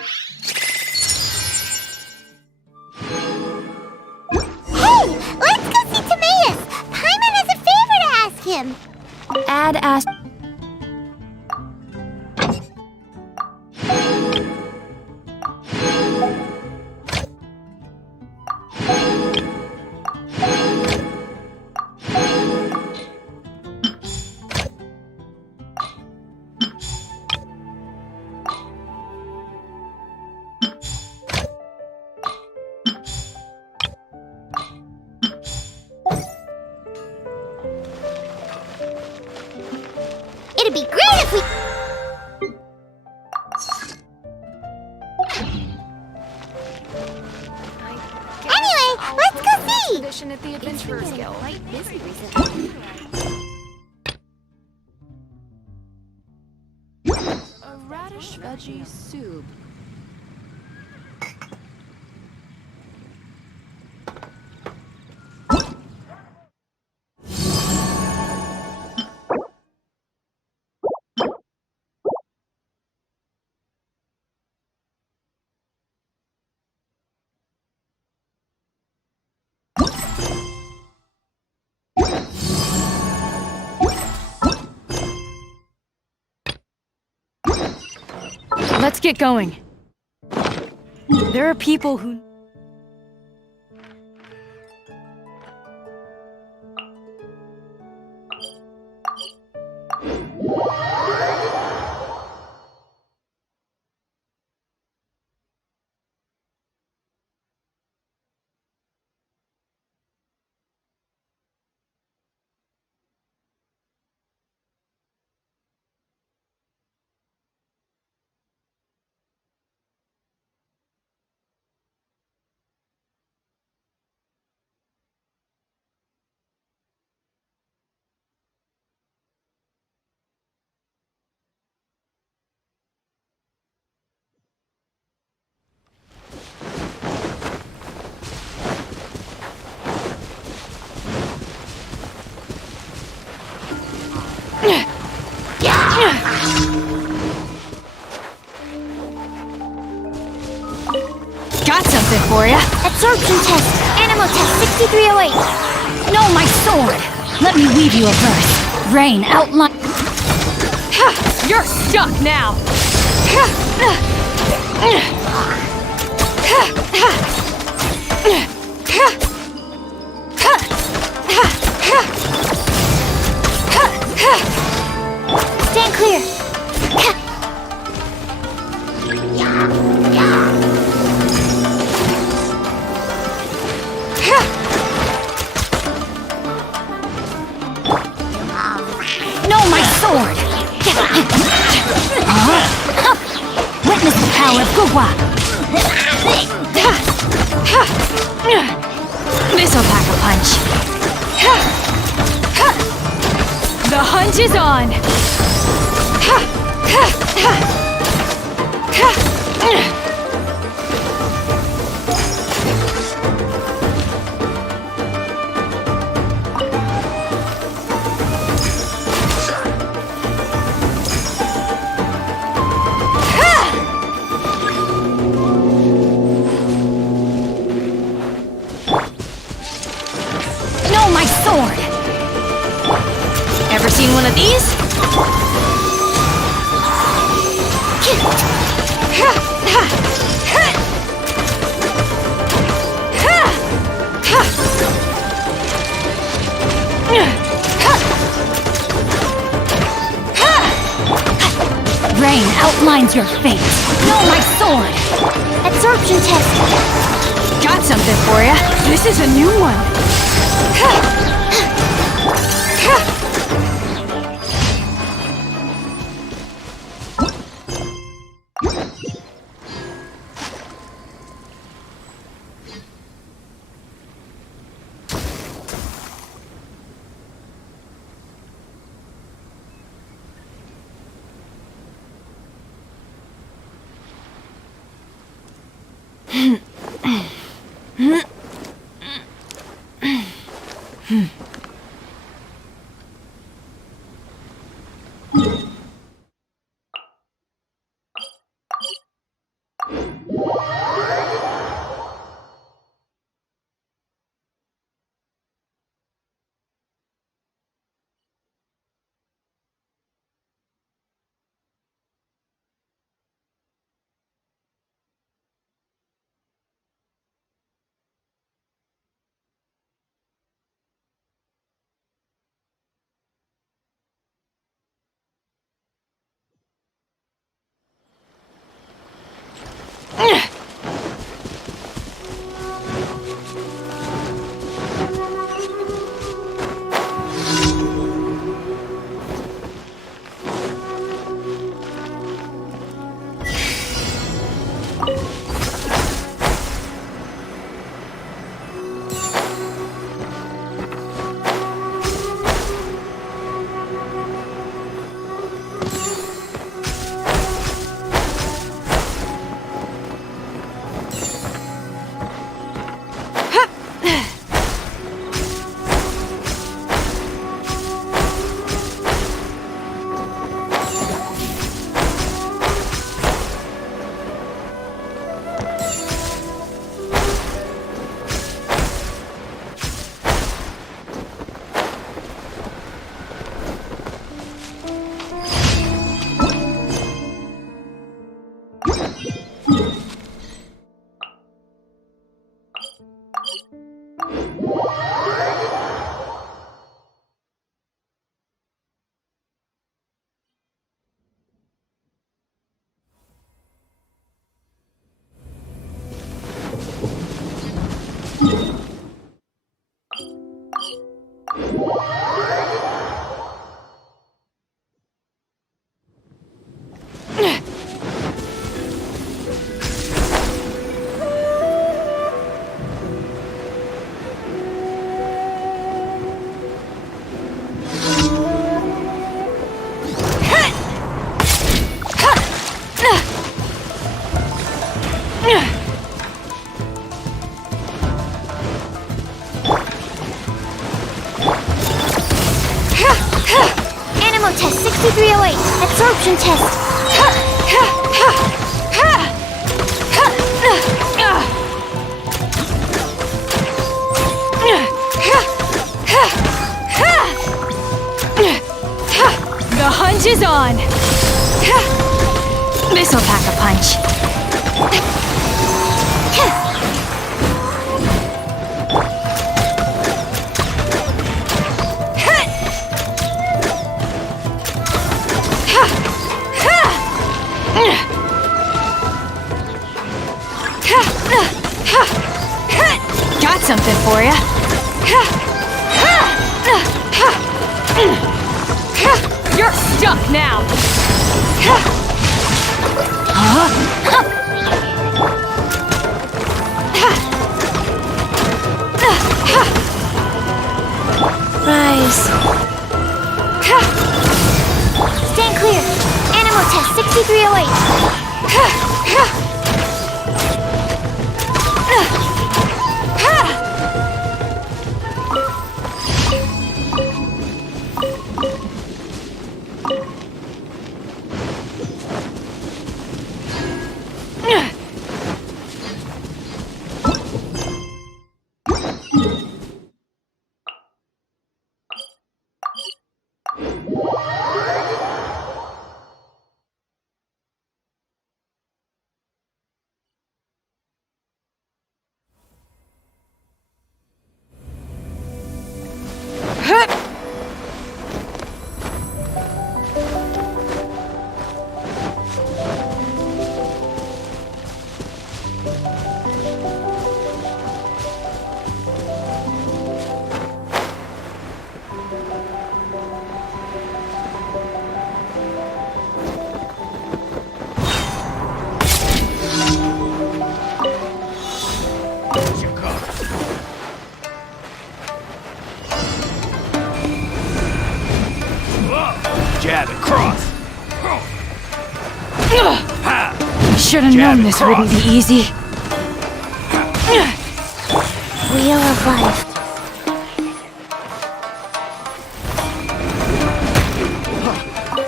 Hey! Let's go see Timaeus! Paimon has a favor to ask him! Ad asked. It'd be great if we... Anyway, let's go see! Expedition at the Adventurers Guild. Quite busy recently. A radish veggie soup. Let's get going. There are people who... Got something for ya. Absorption test. Animal test 6308. No, my sword! Let me weave you a verse. Rain, outline... You're stuck now! Stand clear. No, my sword! Witness the power of Gugwa! This'll pack a punch. The hunt is on! No, my sword! Ever seen one of these? Rain outlines your fate. No, my sword! Absorption test. Got something for ya. This is a new one. Animal test 6308. Absorption test. The hunch is on. This'll pack a punch. Got something for ya. You're stuck now. Rise. Stand clear. Animal test 6308. Jab and cross. Should've known this wouldn't be easy. Wheel of life.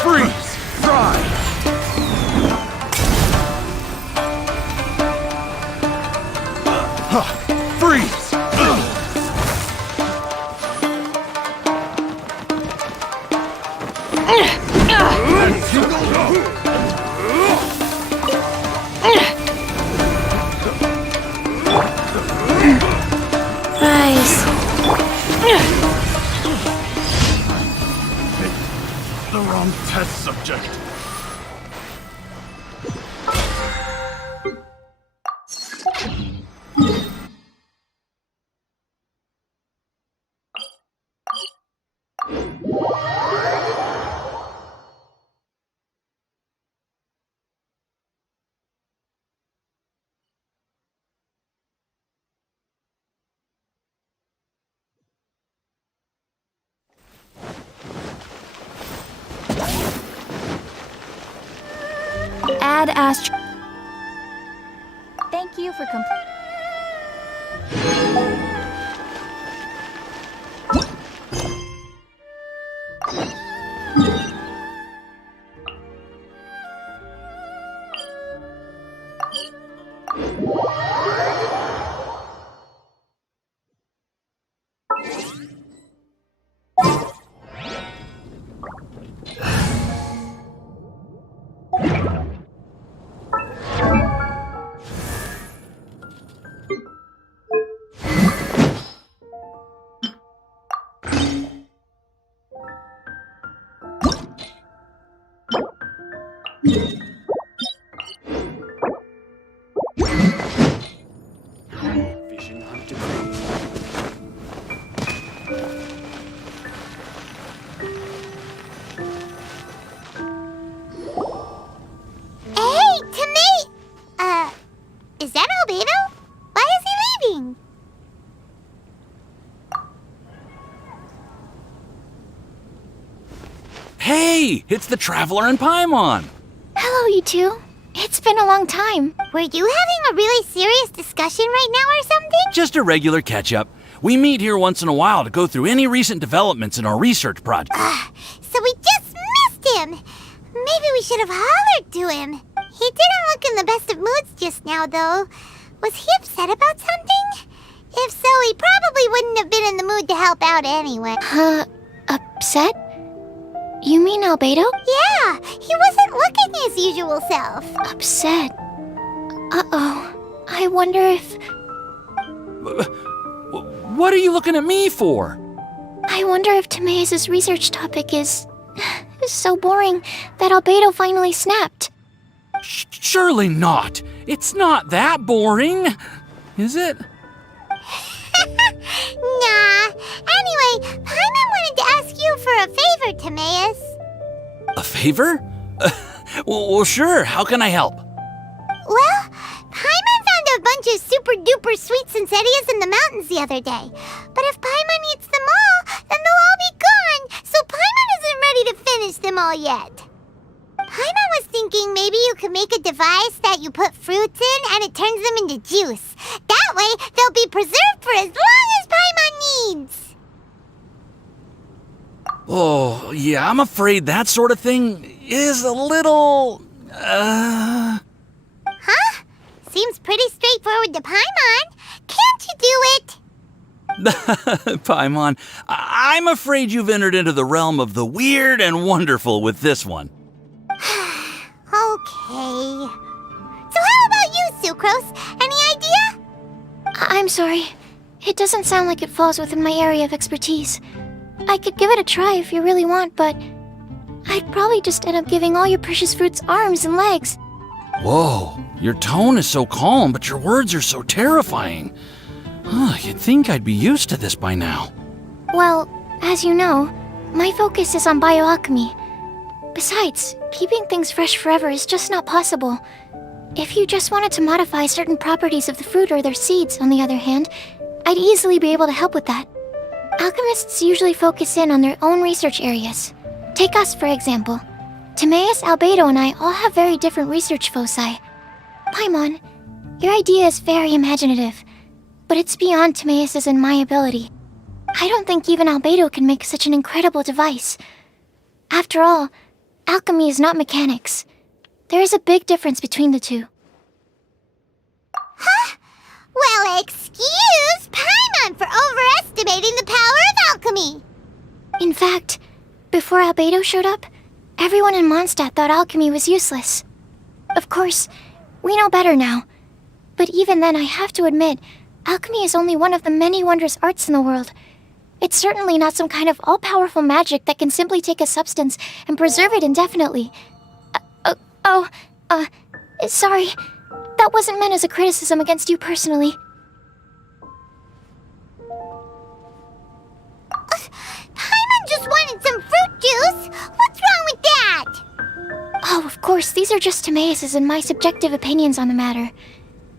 Freeze! Fry! Freeze! Rise. The wrong test subject. Add astro. Thank you for Vision undelayed. Hey, Tomato! Is that Albedo? Why is he leaving? Hey, it's the Traveler and Paimon. Hello, you two. It's been a long time. Were you having a really serious discussion right now or something? Just a regular catch-up. We meet here once in a while to go through any recent developments in our research project. So we just missed him. Maybe we should have hollered to him. He didn't look in the best of moods just now, though. Was he upset about something? If so, he probably wouldn't have been in the mood to help out anyway. Upset? You mean Albedo? Yeah, he wasn't looking his usual self. Upset. Uh-oh. I wonder if... What are you looking at me for? I wonder if Timaeus' research topic is so boring that Albedo finally snapped. Surely not. It's not that boring. Is it? Nah. Anyway, Paimon wanted to ask you for a favor, Timaeus. A favor? Well, sure. How can I help? Well, Paimon found a bunch of super-duper sweet Sensetias in the mountains the other day. But if Paimon eats them all, then they'll all be gone, so Paimon isn't ready to finish them all yet. Paimon was thinking maybe you could make a device that you put fruits in and it turns them into juice. That way, they'll be preserved for as long as Paimon needs. Oh, yeah, I'm afraid that sort of thing is a little... Huh? Seems pretty straightforward to Paimon. Can't you do it? Paimon, I'm afraid you've entered into the realm of the weird and wonderful with this one. Okay. So how about you, Sucrose? Any idea? I'm sorry. It doesn't sound like it falls within my area of expertise. I could give it a try if you really want, but I'd probably just end up giving all your precious fruits arms and legs. Whoa, your tone is so calm, but your words are so terrifying. You'd think I'd be used to this by now. Well, as you know, my focus is on bioalchemy. Besides, keeping things fresh forever is just not possible. If you just wanted to modify certain properties of the fruit or their seeds, on the other hand, I'd easily be able to help with that. Alchemists usually focus in on their own research areas. Take us, for example. Timaeus, Albedo, and I all have very different research foci. Paimon, your idea is very imaginative, but it's beyond Timaeus' and my ability. I don't think even Albedo can make such an incredible device. After all, alchemy is not mechanics. There is a big difference between the two. Huh? Well, excuse Paimon for overestimating the power of alchemy. In fact, before Albedo showed up, everyone in Mondstadt thought alchemy was useless. Of course, we know better now. But even then, I have to admit, alchemy is only one of the many wondrous arts in the world. It's certainly not some kind of all-powerful magic that can simply take a substance and preserve it indefinitely. Sorry. That wasn't meant as a criticism against you personally. Paimon just wanted some fruit juice. What's wrong with that? Oh, of course, these are just Timaeus' and my subjective opinions on the matter.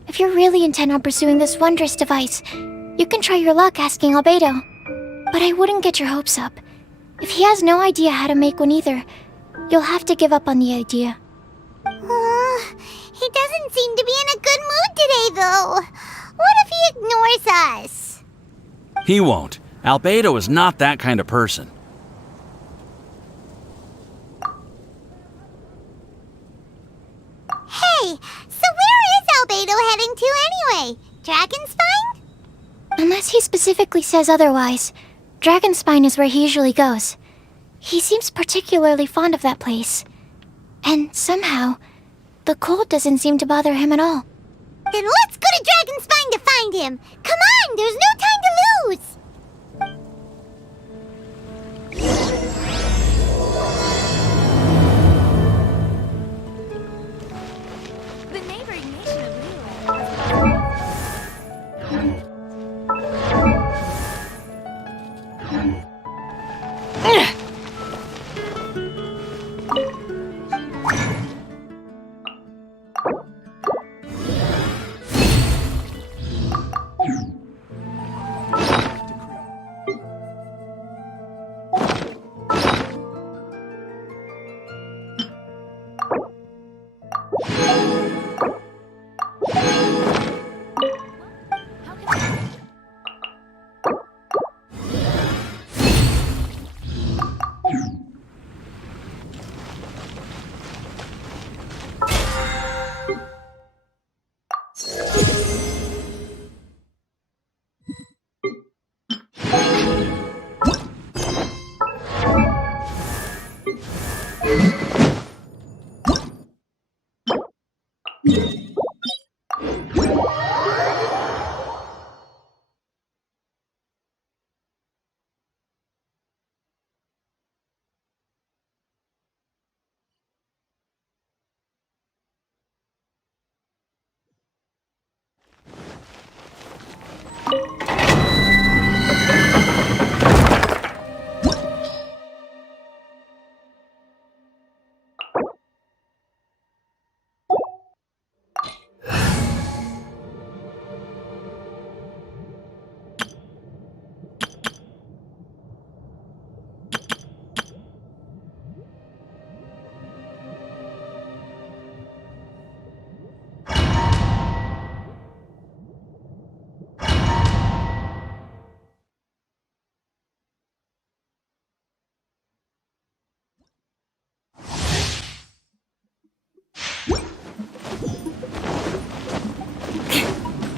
If you're really intent on pursuing this wondrous device, you can try your luck asking Albedo. But I wouldn't get your hopes up. If he has no idea how to make one either, you'll have to give up on the idea. He doesn't seem to be in a good mood today, though. What if he ignores us? He won't. Albedo is not that kind of person. Hey, so where is Albedo heading to anyway? Dragonspine? Unless he specifically says otherwise, Dragonspine is where he usually goes. He seems particularly fond of that place. And somehow, the cold doesn't seem to bother him at all. Then let's go to Dragonspine to find him. Come on, there's no time to lose.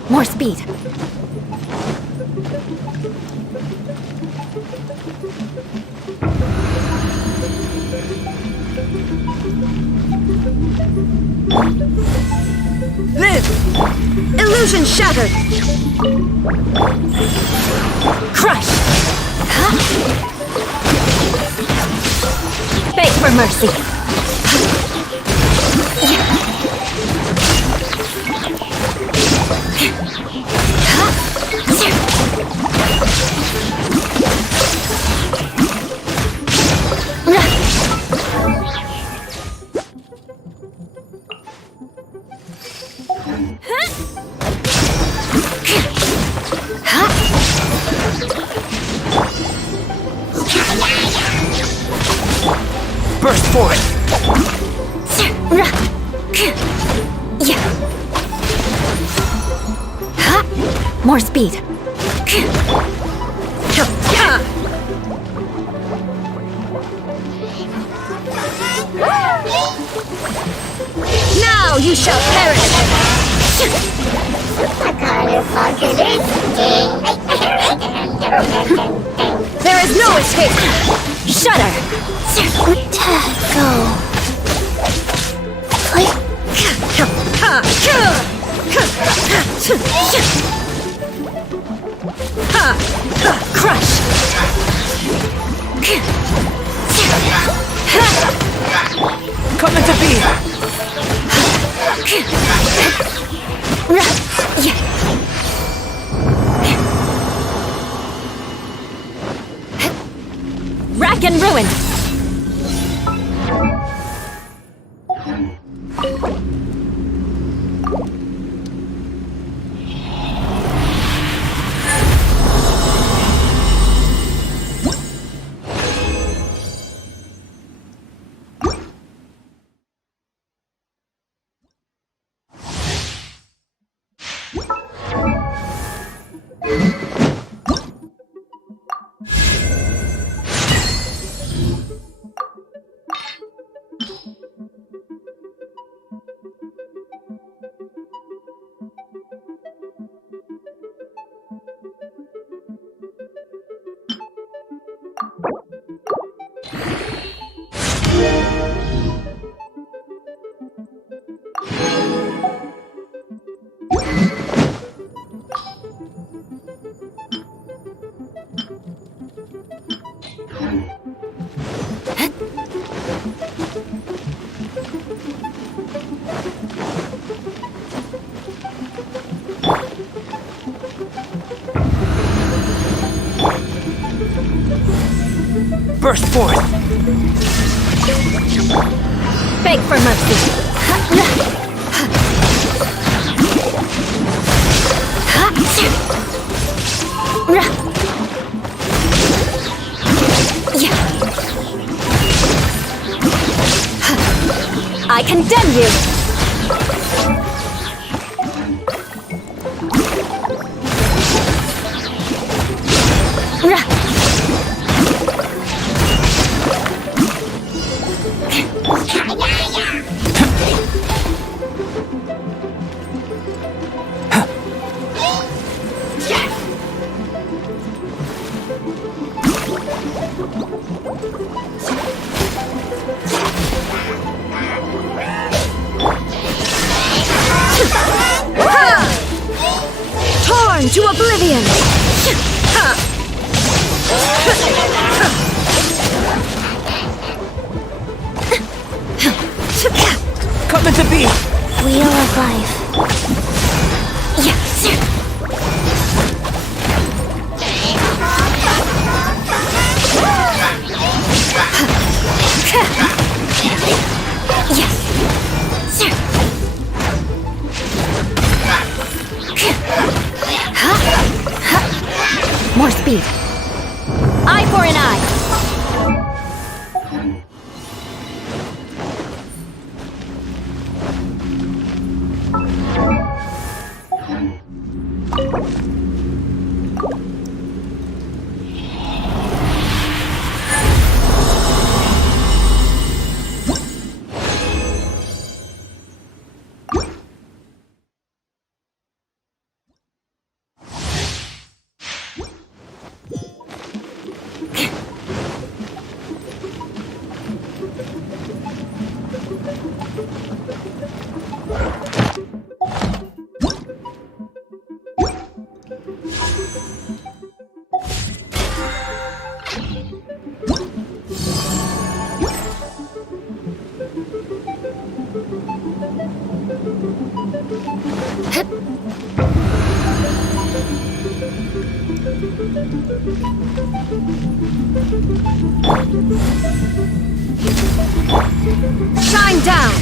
More speed. Live! Illusion shattered! Crush! Beg for mercy! Burst forth! More speed. Now you shall perish! There is no escape! Shudder! Go. Like, Crush! Come into being! Rack and ruin! Burst forth! Beg for mercy! into oblivion! Come into being! Wheel of life. More speed. Eye for an eye. Shine down!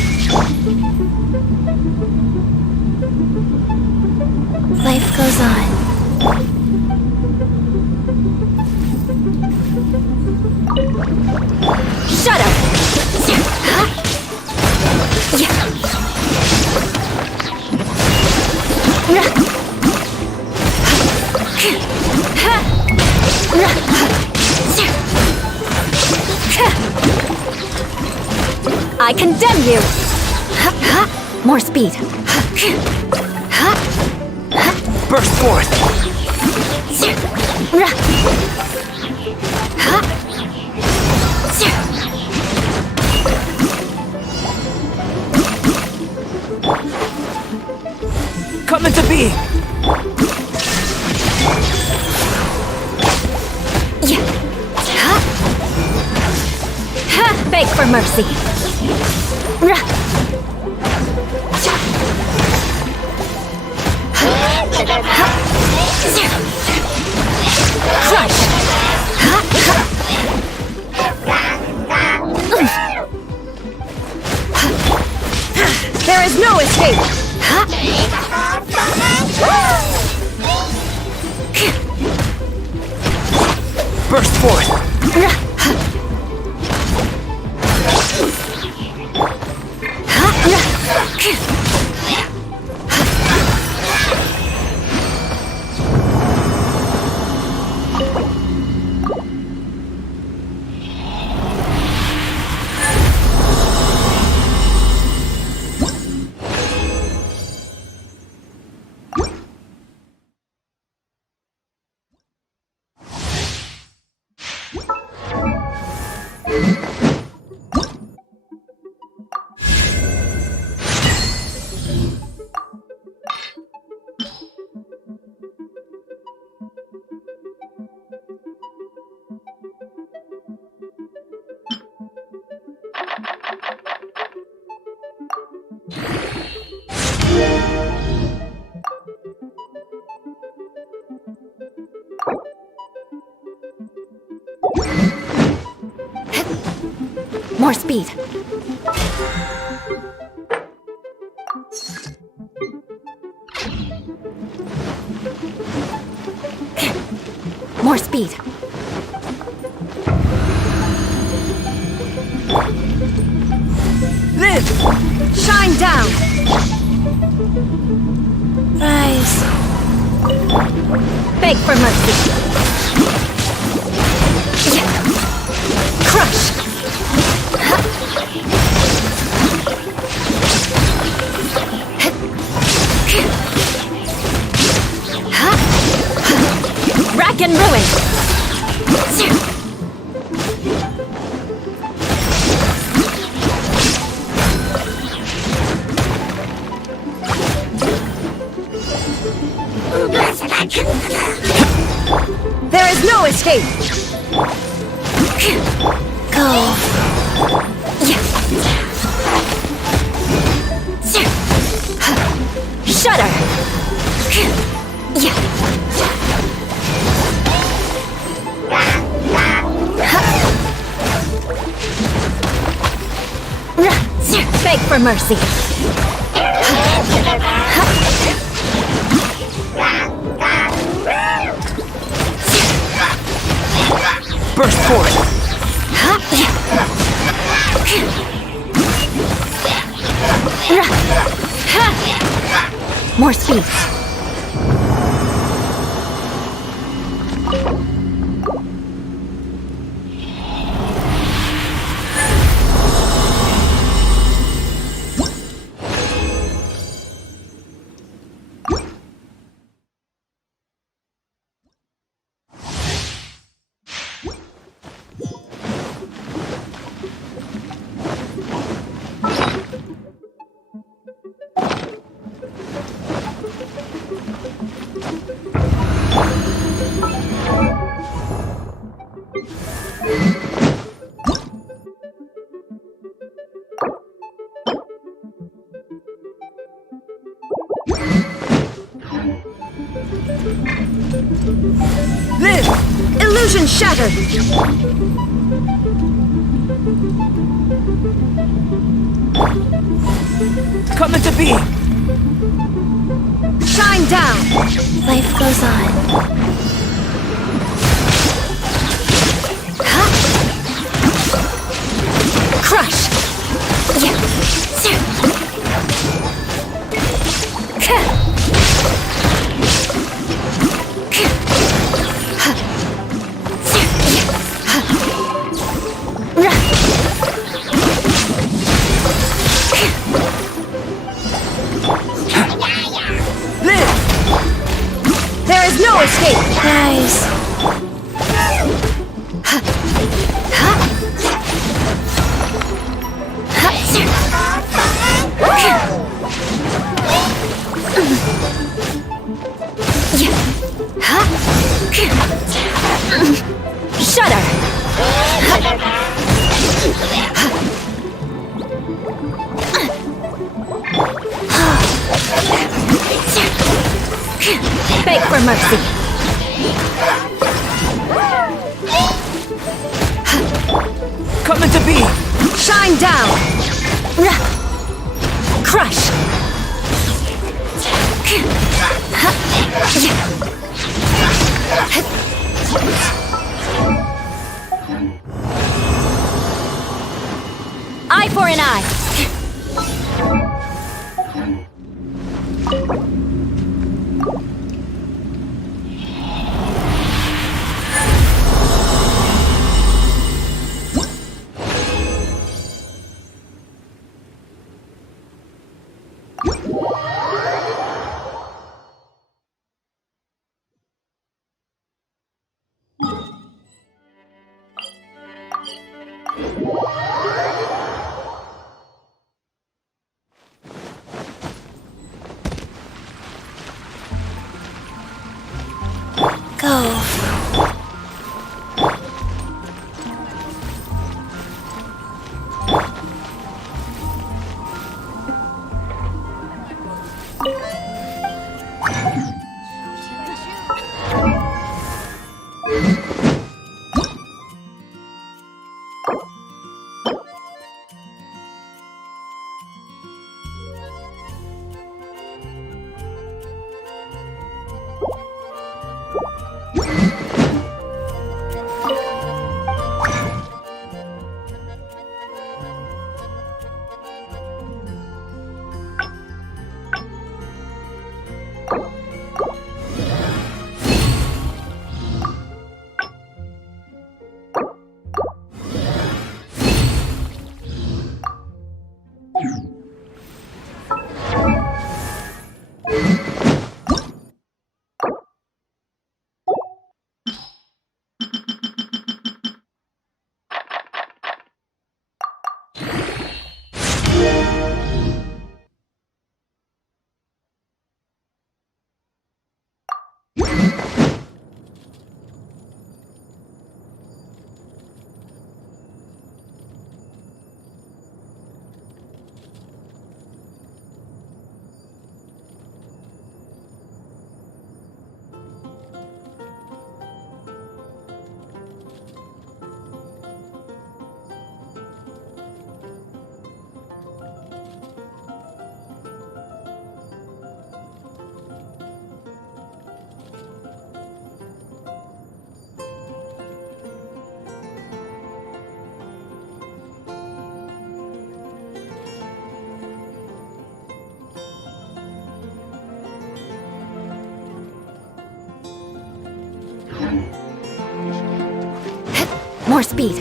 Life goes on. Shut up! I condemn you! More speed. Burst forth! Come into being! Beg for mercy. Crush! There is no escape! Burst forth! More speed. More speed. Live! Shine down! Rise. Beg for mercy. Crush! Rack and ruin! There is no escape! Go. Shudder! Beg for mercy. Burst forth! More speed. Live! Illusion shattered! Come into being! Shine down! Life goes on. Crush! Live! There is no escape! Guys. Shudder! Beg for mercy. Come into being! Shine down! Crush! Eye for an eye! Go. More speed.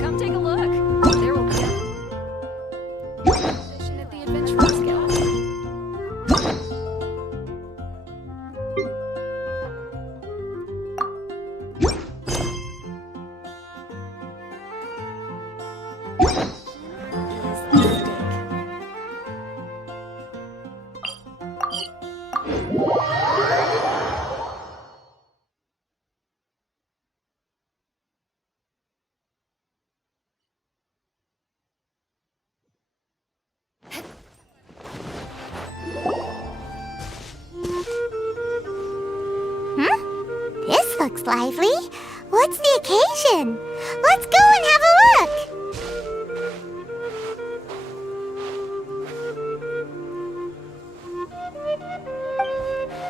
Come take a look. There will be a competition at the Adventurers Guild. This looks lively. What's the occasion? Let's go and have a look.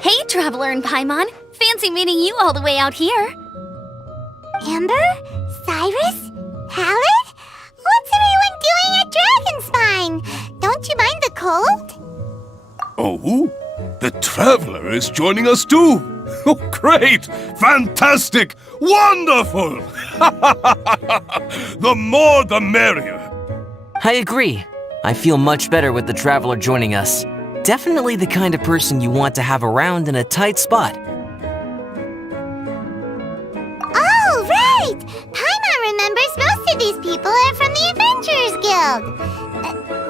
Hey, Traveler and Paimon. Fancy meeting you all the way out here. Amber? Cyrus? Halid? What's everyone doing at Dragonspine? Don't you mind the cold? Oh, the Traveler is joining us too. Oh, great! Fantastic! Wonderful! The more the merrier. I agree. I feel much better with the Traveler joining us. Definitely the kind of person you want to have around in a tight spot. Oh, right! Paimon remembers most of these people are from the Adventurers Guild.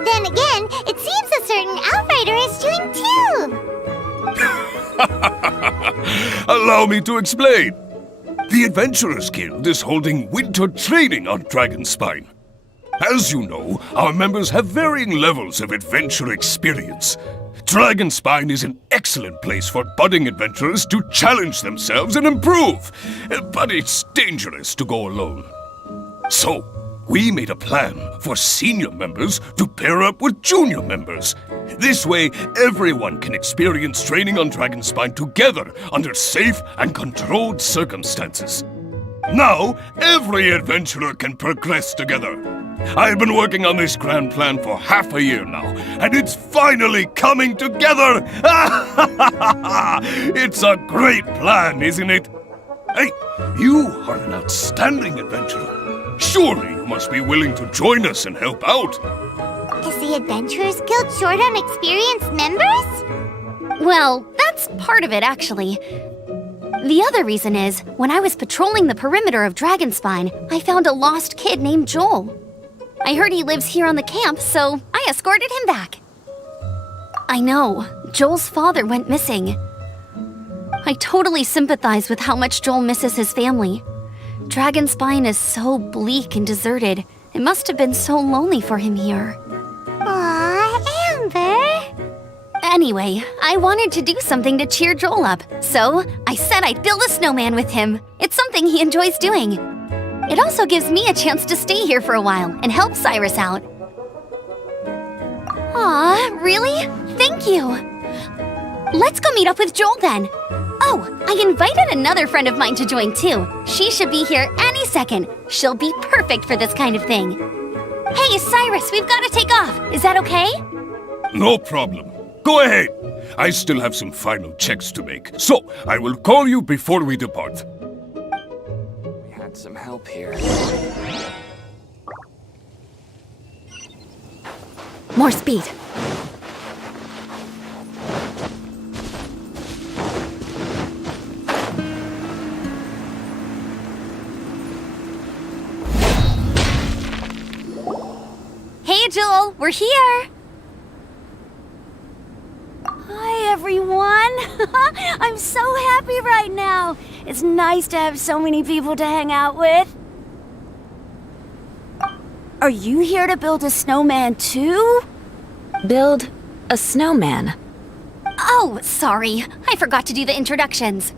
Then again, it seems a certain Outrider is doing too. Allow me to explain. The Adventurers Guild is holding winter training on Dragonspine. As you know, our members have varying levels of adventure experience. Dragonspine is an excellent place for budding adventurers to challenge themselves and improve, but it's dangerous to go alone. So, we made a plan for senior members to pair up with junior members. This way, everyone can experience training on Dragonspine together under safe and controlled circumstances. Now, every adventurer can progress together. I've been working on this grand plan for half a year now, and it's finally coming together! It's a great plan, isn't it? Hey, you are an outstanding adventurer. Surely you must be willing to join us and help out. Is the Adventurers Guild short on experienced members? Well, that's part of it, actually. The other reason is, when I was patrolling the perimeter of Dragonspine, I found a lost kid named Joel. I heard he lives here on the camp, so I escorted him back. I know, Joel's father went missing. I totally sympathize with how much Joel misses his family. Dragonspine is so bleak and deserted. It must have been so lonely for him here. Aw, Amber. Anyway, I wanted to do something to cheer Joel up, so I said I'd build a snowman with him. It's something he enjoys doing. It also gives me a chance to stay here for a while and help Cyrus out. Aw, really? Thank you. Let's go meet up with Joel then. Oh, I invited another friend of mine to join too. She should be here any second. She'll be perfect for this kind of thing. Hey, Cyrus, we've got to take off. Is that okay? No problem. Go ahead. I still have some final checks to make, so I will call you before we depart. We had some help here. More speed. Hey, Joel, we're here. Hi, everyone. I'm so happy right now. It's nice to have so many people to hang out with. Are you here to build a snowman too? Build a snowman. Oh, sorry. I forgot to do the introductions.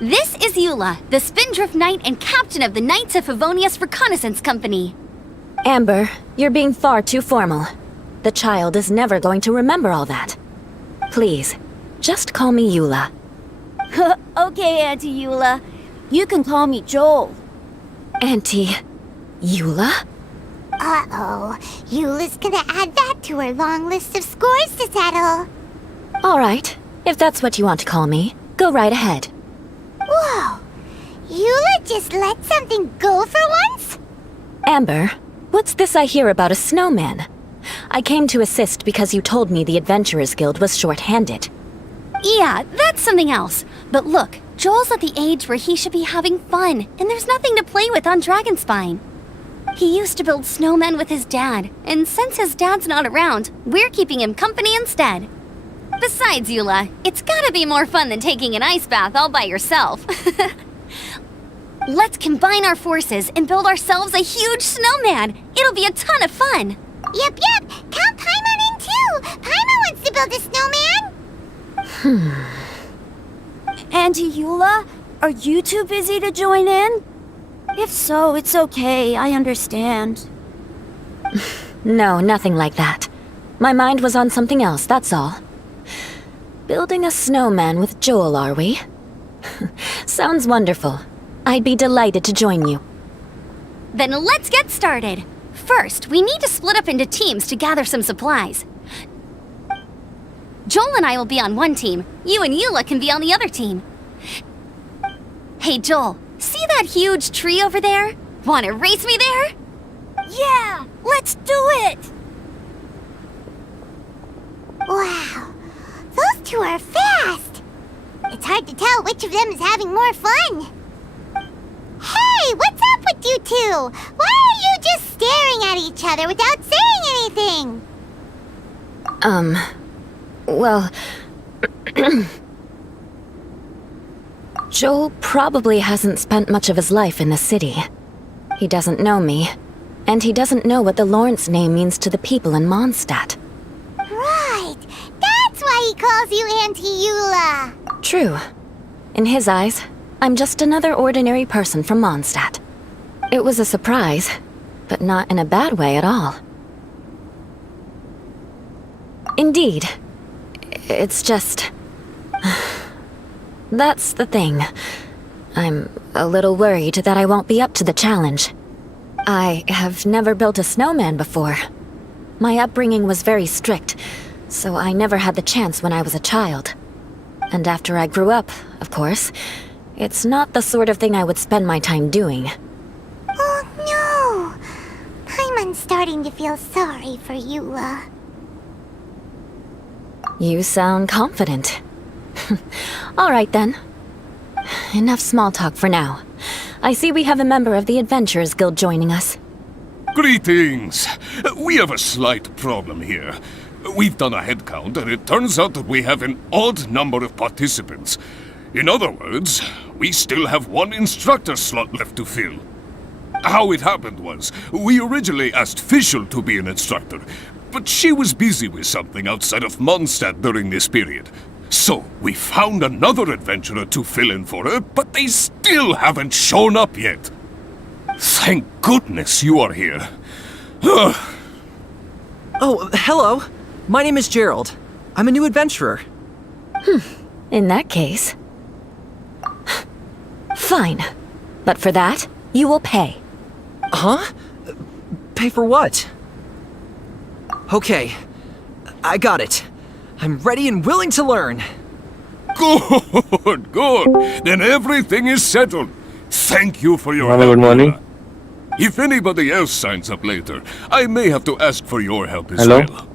This is Eula, the Spindrift Knight and captain of the Knights of Favonius Reconnaissance Company. Amber, you're being far too formal. The child is never going to remember all that. Please, just call me Eula. Okay, Auntie Eula. You can call me Joel. Auntie Eula? Uh-oh. Eula's gonna add that to her long list of scores to settle. All right, if that's what you want to call me, go right ahead. Whoa! Eula just let something go for once? Amber, what's this I hear about a snowman? I came to assist because you told me the Adventurers Guild was short-handed. Yeah, that's something else. But look, Joel's at the age where he should be having fun, and there's nothing to play with on Dragonspine. He used to build snowmen with his dad, and since his dad's not around, we're keeping him company instead. Besides, Eula, it's gotta be more fun than taking an ice bath all by yourself. Let's combine our forces and build ourselves a huge snowman. It'll be a ton of fun. Yep. Count Paimon in too. Paimon wants to build a snowman. Auntie Eula, are you too busy to join in? If so, it's okay. I understand. No, nothing like that. My mind was on something else, that's all. Building a snowman with Joel, are we? Sounds wonderful. I'd be delighted to join you. Then let's get started. First, we need to split up into teams to gather some supplies. Joel and I will be on one team. You and Eula can be on the other team. Hey, Joel, see that huge tree over there? Wanna race me there? Yeah, let's do it! Wow, those two are fast. It's hard to tell which of them is having more fun. Hey, what's up with you two? Why are you just staring at each other without saying anything? Well... Joel probably hasn't spent much of his life in the city. He doesn't know me, and he doesn't know what the Lawrence name means to the people in Mondstadt. Right, that's why he calls you Auntie Eula. True. In his eyes, I'm just another ordinary person from Mondstadt. It was a surprise, but not in a bad way at all. Indeed. It's just... That's the thing. I'm a little worried that I won't be up to the challenge. I have never built a snowman before. My upbringing was very strict, so I never had the chance when I was a child. And after I grew up, of course, it's not the sort of thing I would spend my time doing. Oh no! Paimon's starting to feel sorry for Eula. You sound confident. All right then. Enough small talk for now. I see we have a member of the Adventurers Guild joining us. Greetings! We have a slight problem here. We've done a head count, and it turns out that we have an odd number of participants. In other words, we still have one instructor slot left to fill. How it happened was, we originally asked Fischl to be an instructor, but she was busy with something outside of Mondstadt during this period. So, we found another adventurer to fill in for her, but they still haven't shown up yet. Thank goodness you are here. Oh, hello. My name is Gerald. I'm a new adventurer. In that case... Fine. But for that, you will pay. Huh? Pay for what? Okay. I got it. I'm ready and willing to learn. Good, good. Then everything is settled. Thank you for your help. Good morning. If anybody else signs up later, I may have to ask for your help as Hello? well.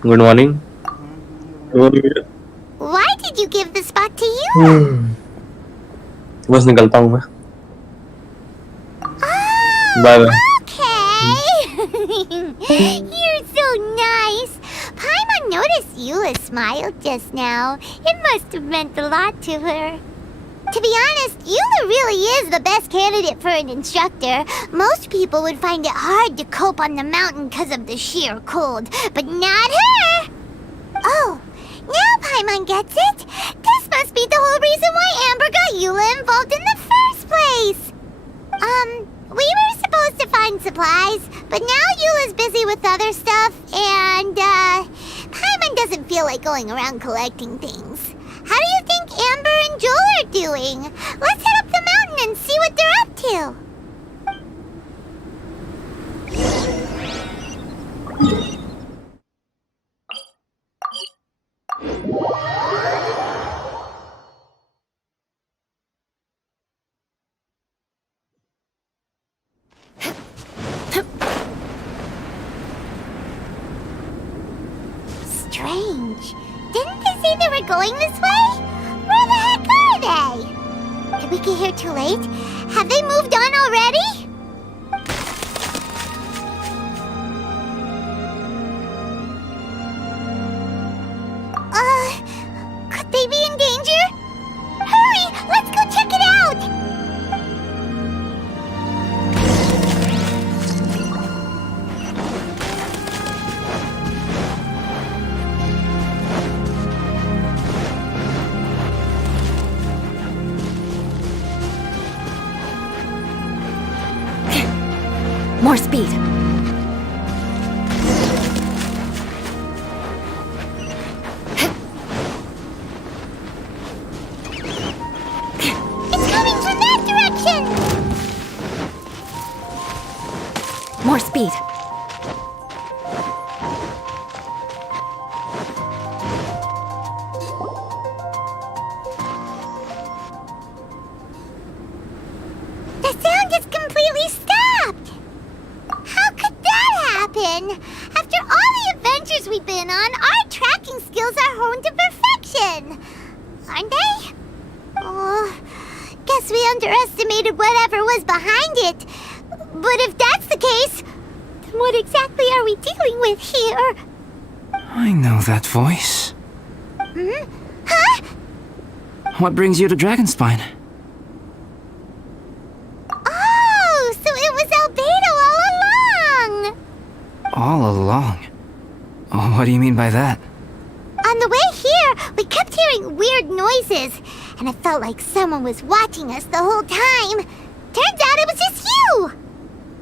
Good morning. Why did you give the spot to Eula? बस निकलता हूँ मैं. Oh, Bye bye. okay. You're so nice. Paimon noticed Eula smiled just now. It must have meant a lot to her. To be honest, Eula really is the best candidate for an instructor. Most people would find it hard to cope on the mountain because of the sheer cold, but not her! Oh, now Paimon gets it. This must be the whole reason why Amber got Eula involved in the first place. We were supposed to find supplies, but now Eula's busy with other stuff, and, Paimon doesn't feel like going around collecting things. How do you think Amber and Joel are doing? Let's head up the mountain and see what they're up to. say they were going this way? Where the heck are they? Did we get here too late? Have they moved on already? Could they be in danger? Hurry! Let's go check it out! More speed. It's coming from that direction! More speed. The sound is completely stopped! How could that happen? After all the adventures we've been on, our tracking skills are honed to perfection! Aren't they? Oh, guess we underestimated whatever was behind it. But if that's the case, then what exactly are we dealing with here? I know that voice. Hmm? Huh? What brings you to Dragonspine? Oh, so it was Albedo all along! All along? Oh, what do you mean by that? On the way here, we kept hearing weird noises, and it felt like someone was watching us the whole time. Turns out it was just you!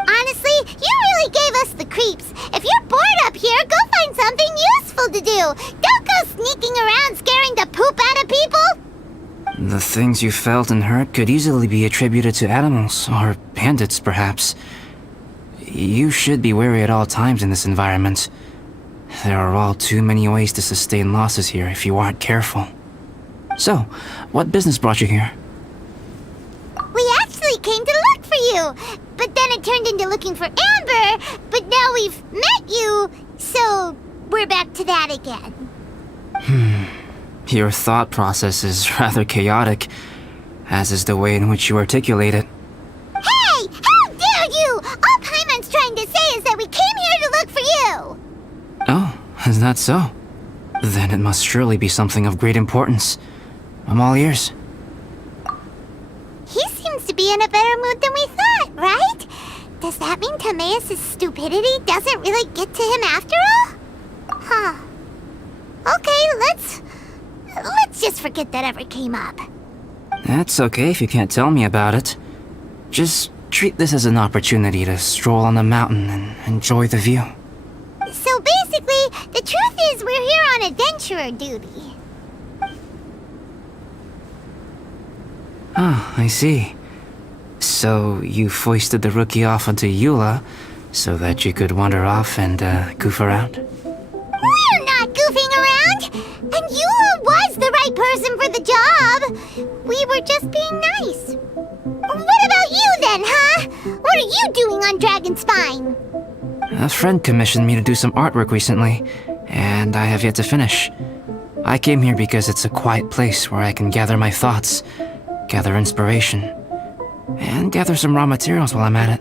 Honestly, you really gave us the creeps. If you're bored up here, go find something useful to do. Don't go sneaking around scaring the poop out of people. The things you felt and heard could easily be attributed to animals, or bandits perhaps. You should be wary at all times in this environment. There are all too many ways to sustain losses here if you aren't careful. So, what business brought you here? We actually came to look for you, but then it turned into looking for Amber, but now we've met you, so we're back to that again. Your thought process is rather chaotic, as is the way in which you articulate it. Hey! How dare you! All Paimon's trying to say is that we came here to look for you! Oh, is that so? Then it must surely be something of great importance. I'm all ears. He seems to be in a better mood than we thought, right? Does that mean Timaeus' stupidity doesn't really get to him after all? Huh. Okay, let's just forget that ever came up. That's okay if you can't tell me about it. Just treat this as an opportunity to stroll on the mountain and enjoy the view. So basically, the truth is we're here on adventurer duty. Oh, I see. So you foisted the rookie off onto Eula so that you could wander off and goof around? We're not goofing around! And Eula was the right person for the job! We were just being nice. What about you then, huh? What are you doing on Dragonspine? A friend commissioned me to do some artwork recently, and I have yet to finish. I came here because it's a quiet place where I can gather my thoughts, gather inspiration, and gather some raw materials while I'm at it.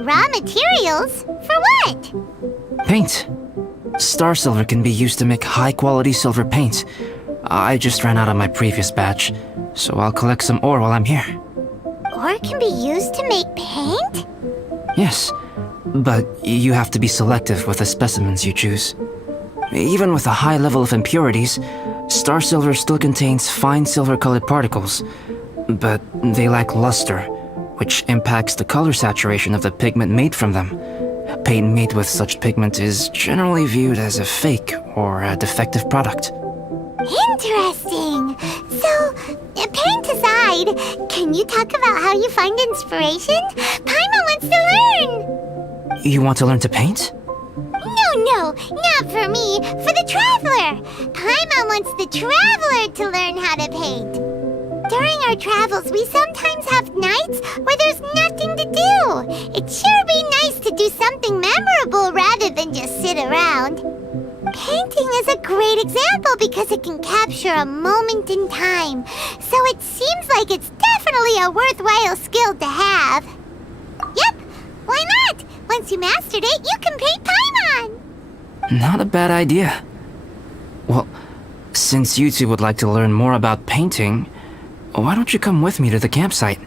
Raw materials? For what? Paint. Star silver can be used to make high-quality silver paint. I just ran out of my previous batch, so I'll collect some ore while I'm here. Ore can be used to make paint? Yes, but you have to be selective with the specimens you choose. Even with a high level of impurities, star silver still contains fine silver-colored particles, but they lack luster, which impacts the color saturation of the pigment made from them. Paint made with such pigment is generally viewed as a fake or a defective product. Interesting. So, paint aside, can you talk about how you find inspiration? Paimon wants to learn. You want to learn to paint? No, not for me. For the traveler. Paimon wants the traveler to learn how to paint. During our travels, we sometimes have nights where there's nothing to do. It'd sure be nice to do something memorable rather than just sit around. painting is a great example because it can capture a moment in time. So it seems like it's definitely a worthwhile skill to have. Yep, why not? Once you mastered it, you can paint Paimon! Not a bad idea. Well, since you two would like to learn more about painting, why don't you come with me to the campsite?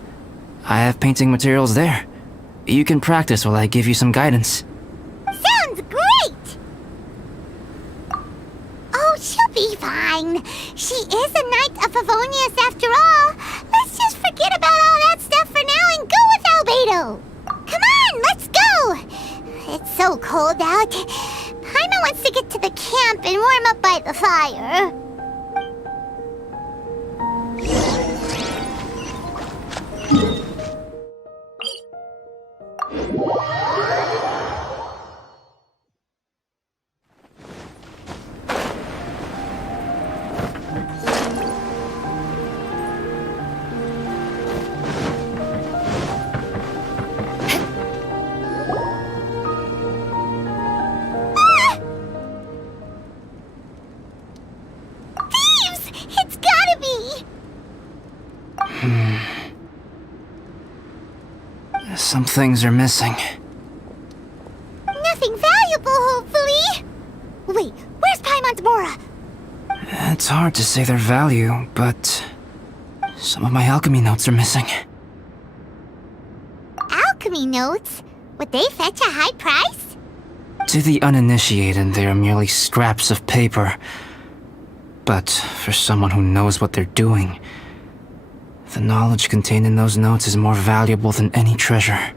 I have painting materials there. You can practice while I give you some guidance. Sounds great! Oh, she'll be fine. She is a Knight of Favonius after all. Let's just forget about all that stuff for now and go with Albedo. Come on, let's go! It's so cold out. Paimon wants to get to the camp and warm up by the fire. Some things are missing. Nothing valuable, hopefully. Wait, where's Paimon's Mora? It's hard to say their value, but some of my alchemy notes are missing. Alchemy notes? Would they fetch a high price? To the uninitiated, they are merely scraps of paper. But for someone who knows what they're doing, the knowledge contained in those notes is more valuable than any treasure.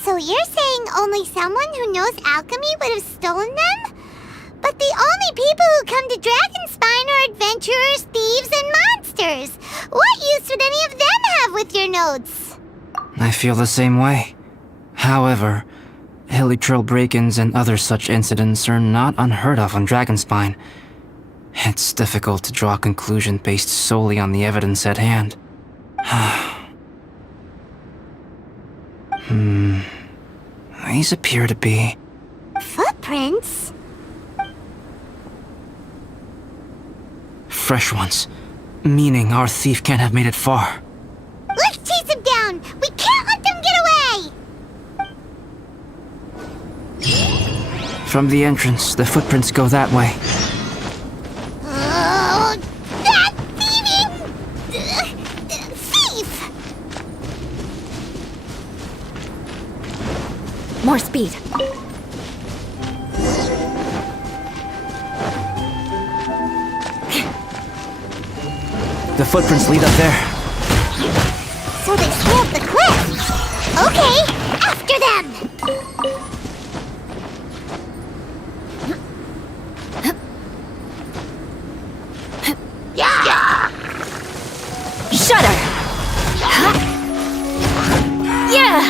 So you're saying only someone who knows alchemy would have stolen them? But the only people who come to Dragonspine are adventurers, thieves, and monsters. What use would any of them have with your notes? I feel the same way. However, hilly trail break-ins and other such incidents are not unheard of on Dragonspine. It's difficult to draw a conclusion based solely on the evidence at hand. These appear to be... Footprints? fresh ones. Meaning our thief can't have made it far. Let's chase him down! We can't let them get away! From the entrance, the footprints go that way. Oh, that thieving... thief! More speed. The footprints lead up there. So they scaled the cliff! Okay, after them! Shudder! Yeah!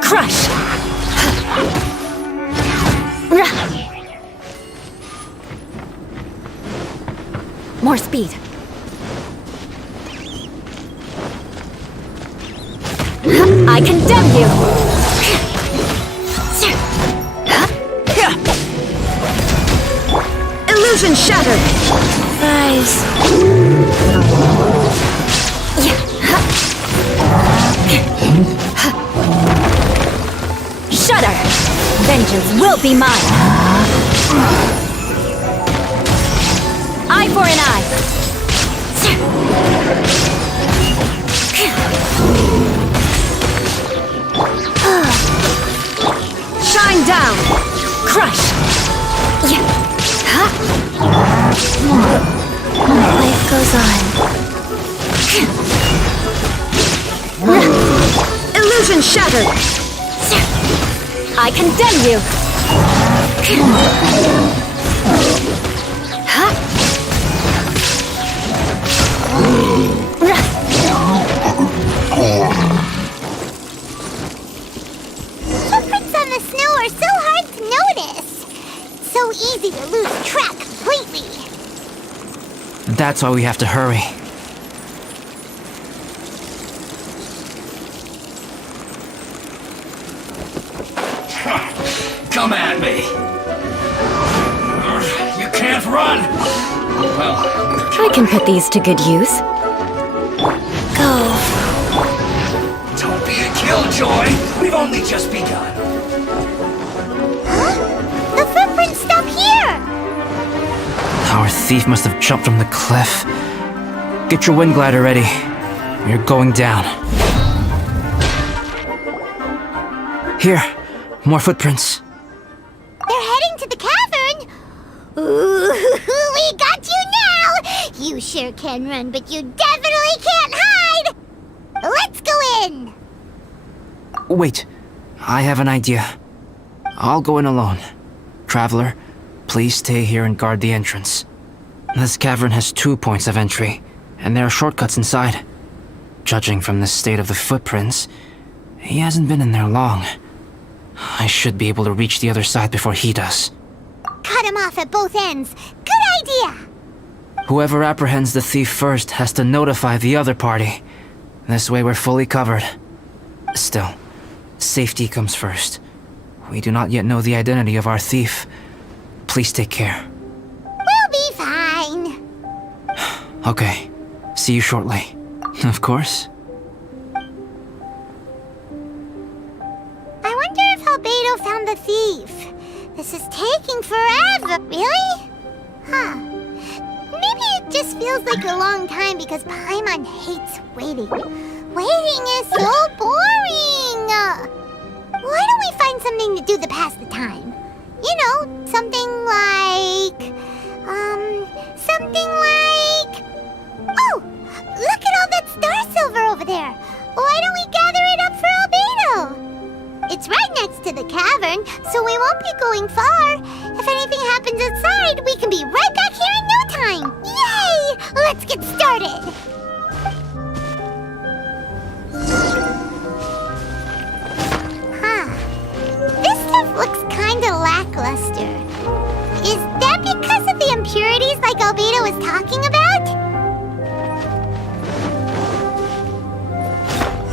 Crush! More speed. I condemn you! Illusion shattered! Guys. Shudder! Vengeance will be mine! Eye for an eye! Shine down! Crush! Life goes on. Illusion shattered! I condemn you! Footprints on the snow are so hard to notice. So easy to lose track completely. That's why we have to hurry. Come at me. Cliff, run! Well, I can put these to good use. Go. Don't be a killjoy! We've only just begun. The footprints stop here! Our thief must have jumped from the cliff. Get your wind glider ready. You're going down. Here, more footprints. They're heading to the cavern! Ooh, we got you now! You sure can run, but you definitely can't hide! Let's go in! Wait, I have an idea. I'll go in alone. Traveler, please stay here and guard the entrance. This cavern has 2 points of entry, and there are shortcuts inside. Judging from the state of the footprints, he hasn't been in there long. I should be able to reach the other side before he does. Cut him off at both ends. Good idea! Whoever apprehends the thief first has to notify the other party. This way we're fully covered. Still, safety comes first. We do not yet know the identity of our thief. Please take care. We'll be fine. Okay, see you shortly. Of course. I wonder if Albedo found the thief. This is taking forever. Really? Huh. Maybe it just feels like a long time because Paimon hates waiting. Waiting is so boring. Why don't we find something to do to pass the time? You know, something like... Oh! Look at all that star silver over there! Why don't we gather it up for Albedo? It's right next to the cavern, so we won't be going far. If anything happens outside, we can be right back here in no time. Yay! Let's get started! This stuff looks kinda lackluster. Is that because of the impurities like Albedo was talking about?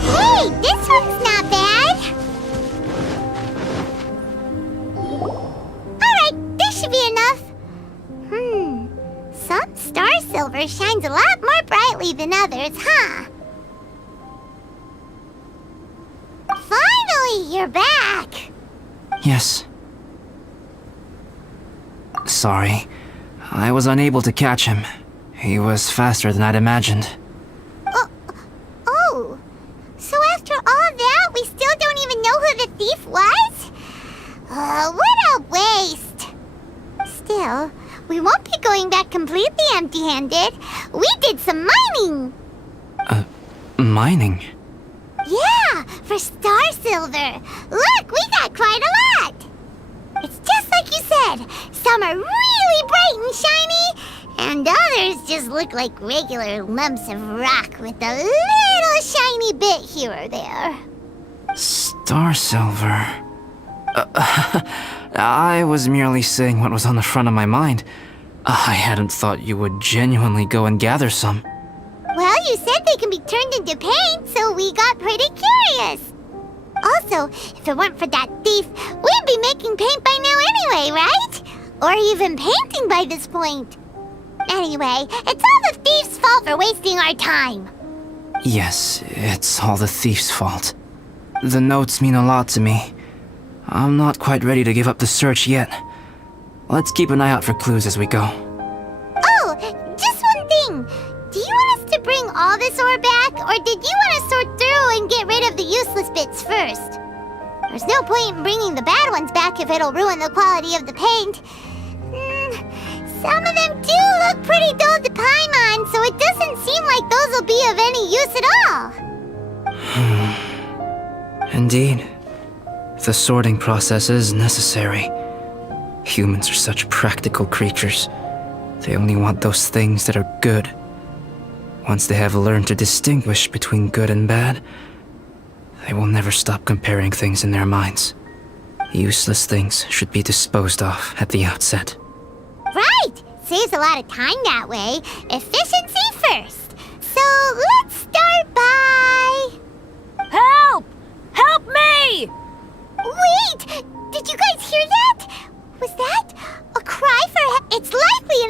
Hey, this one's not bad! Alright, this should be enough. Some star silver shines a lot more brightly than others, huh? Finally, you're back! Yes. Sorry. I was unable to catch him. He was faster than I'd imagined. Oh, so after all that, we still don't even know who the thief was? What a waste! Still, we won't be going back completely empty-handed. We did some mining! Mining? Yeah, for star silver. Look, we got quite a lot! It's just like you said. Some are really bright and shiny, and others just look like regular lumps of rock with a little shiny bit here or there. Star silver. I was merely saying what was on the front of my mind. I hadn't thought you would genuinely go and gather some. Well, you said they can be turned into paint, so we got pretty curious. Also, if it weren't for that thief, we'd be making paint by now anyway, right? Or even painting by this point. Anyway, it's all the thief's fault for wasting our time. Yes, it's all the thief's fault. The notes mean a lot to me. I'm not quite ready to give up the search yet. Let's keep an eye out for clues as we go. Oh, just one thing. Do you want us to bring all this ore back, or did you want to sort through and get rid of the useless bits first? There's no point in bringing the bad ones back if it'll ruin the quality of the paint. Some of them do look pretty dull to Paimon, so it doesn't seem like those will be of any use at all. Indeed. The sorting process is necessary. Humans are such practical creatures. They only want those things that are good. Once they have learned to distinguish between good and bad, they will never stop comparing things in their minds. Useless things should be disposed of at the outset. Right! Saves a lot of time that way. Efficiency first. So let's start by... Help! Help me! Wait! Did you guys hear that? Was that a cry for help? It's likely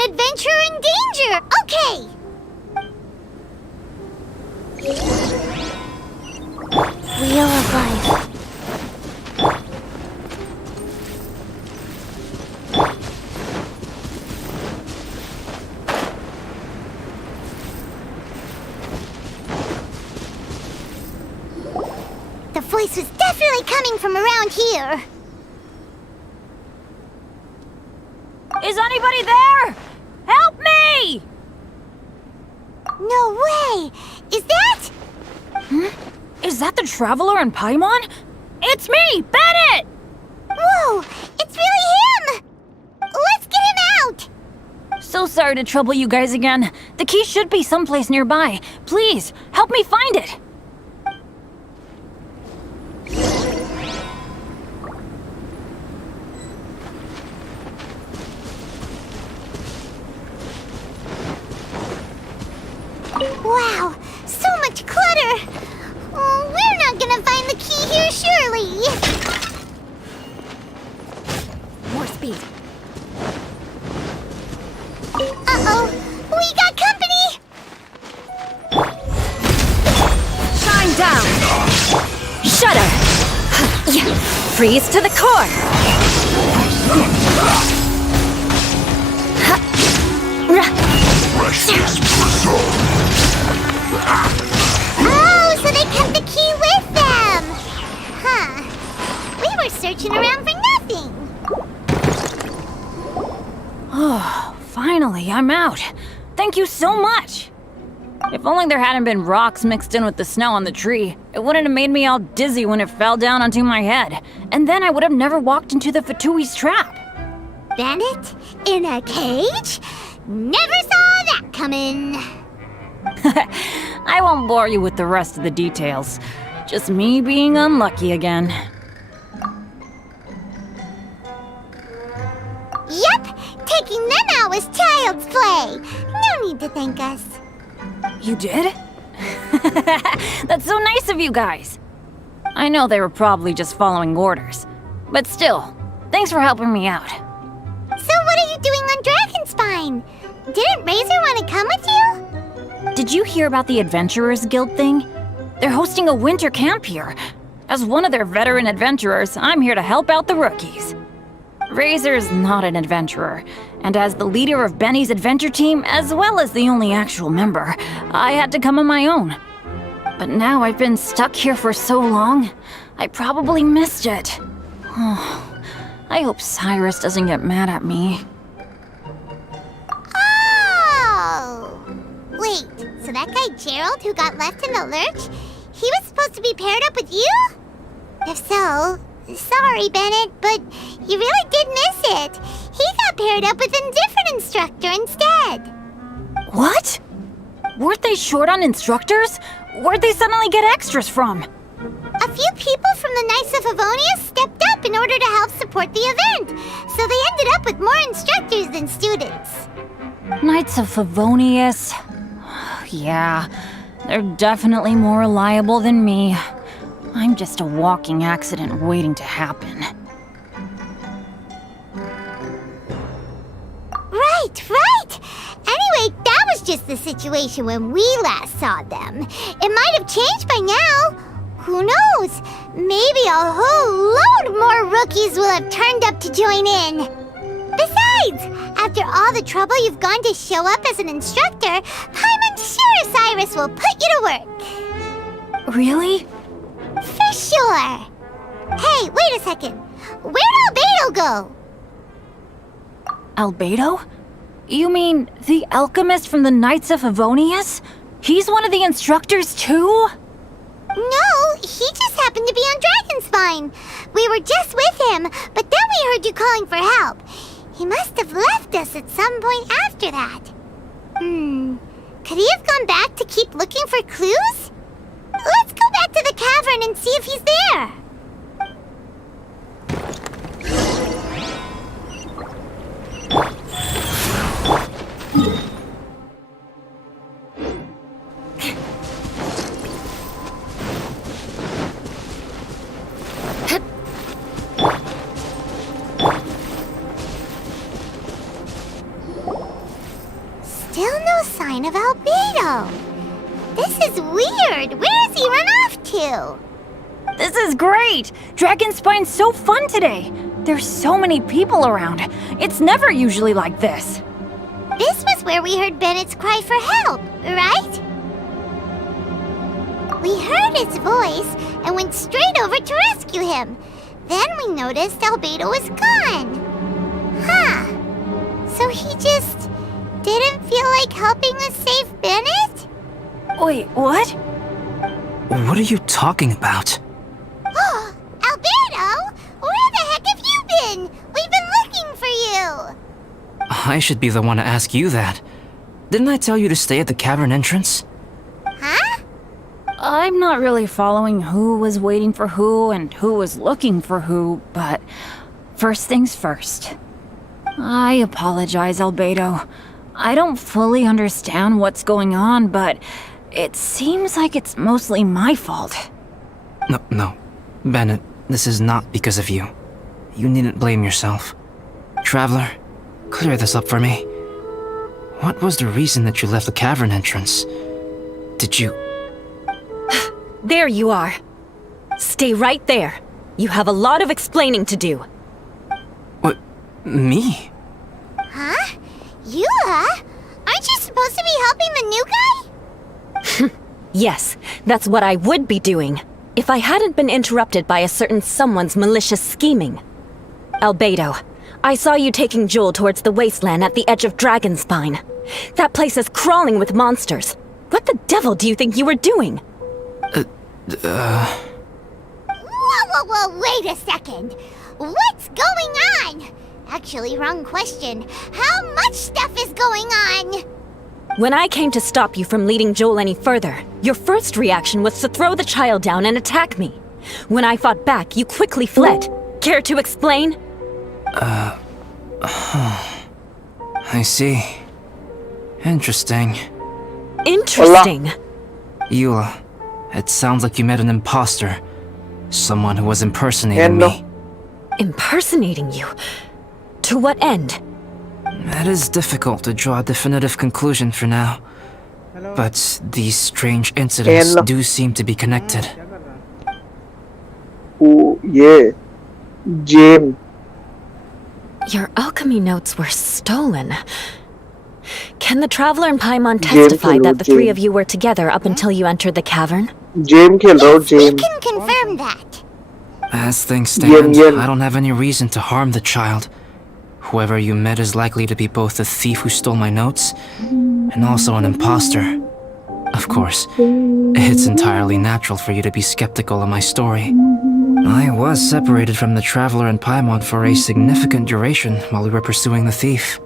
coming from around here. Is anybody there? Help me! No way! Is that? Is that the Traveler and Paimon? It's me, Bennett! Whoa! It's really him! Let's get him out! So sorry to trouble you guys again. The key should be someplace nearby. Please, help me find it. Wow! So much clutter! Oh, we're not gonna find the key here, surely! More speed. Uh-oh! We got company! Shine down! Shudder! Freeze to the core! Oh, so they kept the key with them! Huh. We were searching around for nothing. Oh, finally, I'm out. Thank you so much. If only there hadn't been rocks mixed in with the snow on the tree, it wouldn't have made me all dizzy when it fell down onto my head. And then I would have never walked into the Fatui's trap. Bennett? In a cage? Never saw that coming. I won't bore you with the rest of the details. Just me being unlucky again. Yep! Taking them out was child's play. No need to thank us. You did? That's so nice of you guys. I know they were probably just following orders. But still, thanks for helping me out. So what are you doing on Dragonspine? Didn't Razor want to come with you? Did you hear about the Adventurers Guild thing? They're hosting a winter camp here. As one of their veteran adventurers, I'm here to help out the rookies. Razor's not an adventurer, and as the leader of Benny's adventure team, as well as the only actual member, I had to come on my own. But now I've been stuck here for so long, I probably missed it. Oh, I hope Cyrus doesn't get mad at me. Oh! Wait, so that guy Gerald who got left in the lurch, he was supposed to be paired up with you? If so, sorry, Bennett, but you really did miss it. He got paired up with a different instructor instead. What? Weren't they short on instructors? Where'd they suddenly get extras from? A few people from the Knights of Avonia stepped up in order to help support the event, so they ended up with more instructors than students. Knights of Favonius. Yeah, they're definitely more reliable than me. I'm just a walking accident waiting to happen. Right! Anyway, that was just the situation when we last saw them. It might have changed by now. Who knows? Maybe a whole load more rookies will have turned up to join in. Besides, after all the trouble you've gone to show up as an instructor, Paimon's sure Cyrus will put you to work. Really? For sure. Hey, wait a second. Where'd Albedo go? Albedo? You mean the alchemist from the Knights of Favonius? He's one of the instructors too? No, he just happened to be on Dragonspine. We were just with him, but then we heard you calling for help. He must have left us at some point after that. Could he have gone back to keep looking for clues? Let's go back to the cavern and see if he's there. Still no sign of Albedo. This is weird. Where has he run off to? This is great! Dragonspine's so fun today! There's so many people around. It's never usually like this. This was where we heard Bennett's cry for help, right? We heard his voice and went straight over to rescue him. Then we noticed Albedo was gone. Huh. So he just didn't feel like helping us save Bennett? Wait, what? What are you talking about? Oh, Albedo! Where the heck have you been? We've been looking for you! I should be the one to ask you that. Didn't I tell you to stay at the cavern entrance? Huh? I'm not really following who was waiting for who and who was looking for who, but first things first. I apologize, Albedo. I don't fully understand what's going on, but it seems like it's mostly my fault. No. Bennett, this is not because of you. You needn't blame yourself. Traveler, clear this up for me. What was the reason that you left the cavern entrance? Did you... There you are. Stay right there. You have a lot of explaining to do. What? Me? Huh? Eula? Aren't you supposed to be helping the new guy? Yes, that's what I would be doing, if I hadn't been interrupted by a certain someone's malicious scheming. Albedo, I saw you taking Joel towards the wasteland at the edge of Dragonspine. That place is crawling with monsters. What the devil do you think you were doing? Whoa, wait a second. What's going on? Actually, wrong question. How much stuff is going on? When I came to stop you from leading Joel any further, your first reaction was to throw the child down and attack me. When I fought back, you quickly fled. Care to explain? I see. Interesting. Interesting? Eula, it sounds like you met an imposter. Someone who was impersonating me. Impersonating you? To what end? It is difficult to draw a definitive conclusion for now. But these strange incidents do seem to be connected. Oh, yeah. James. Your alchemy notes were stolen. Can the Traveler and Paimon testify that the three of you were together up until you entered the cavern? James, hello, James. We can confirm that. As things stand, I don't have any reason to harm the child. Whoever you met is likely to be both the thief who stole my notes and also an imposter. Of course, it's entirely natural for you to be skeptical of my story. I was separated from the Traveler and Paimon for a significant duration while we were pursuing the thief.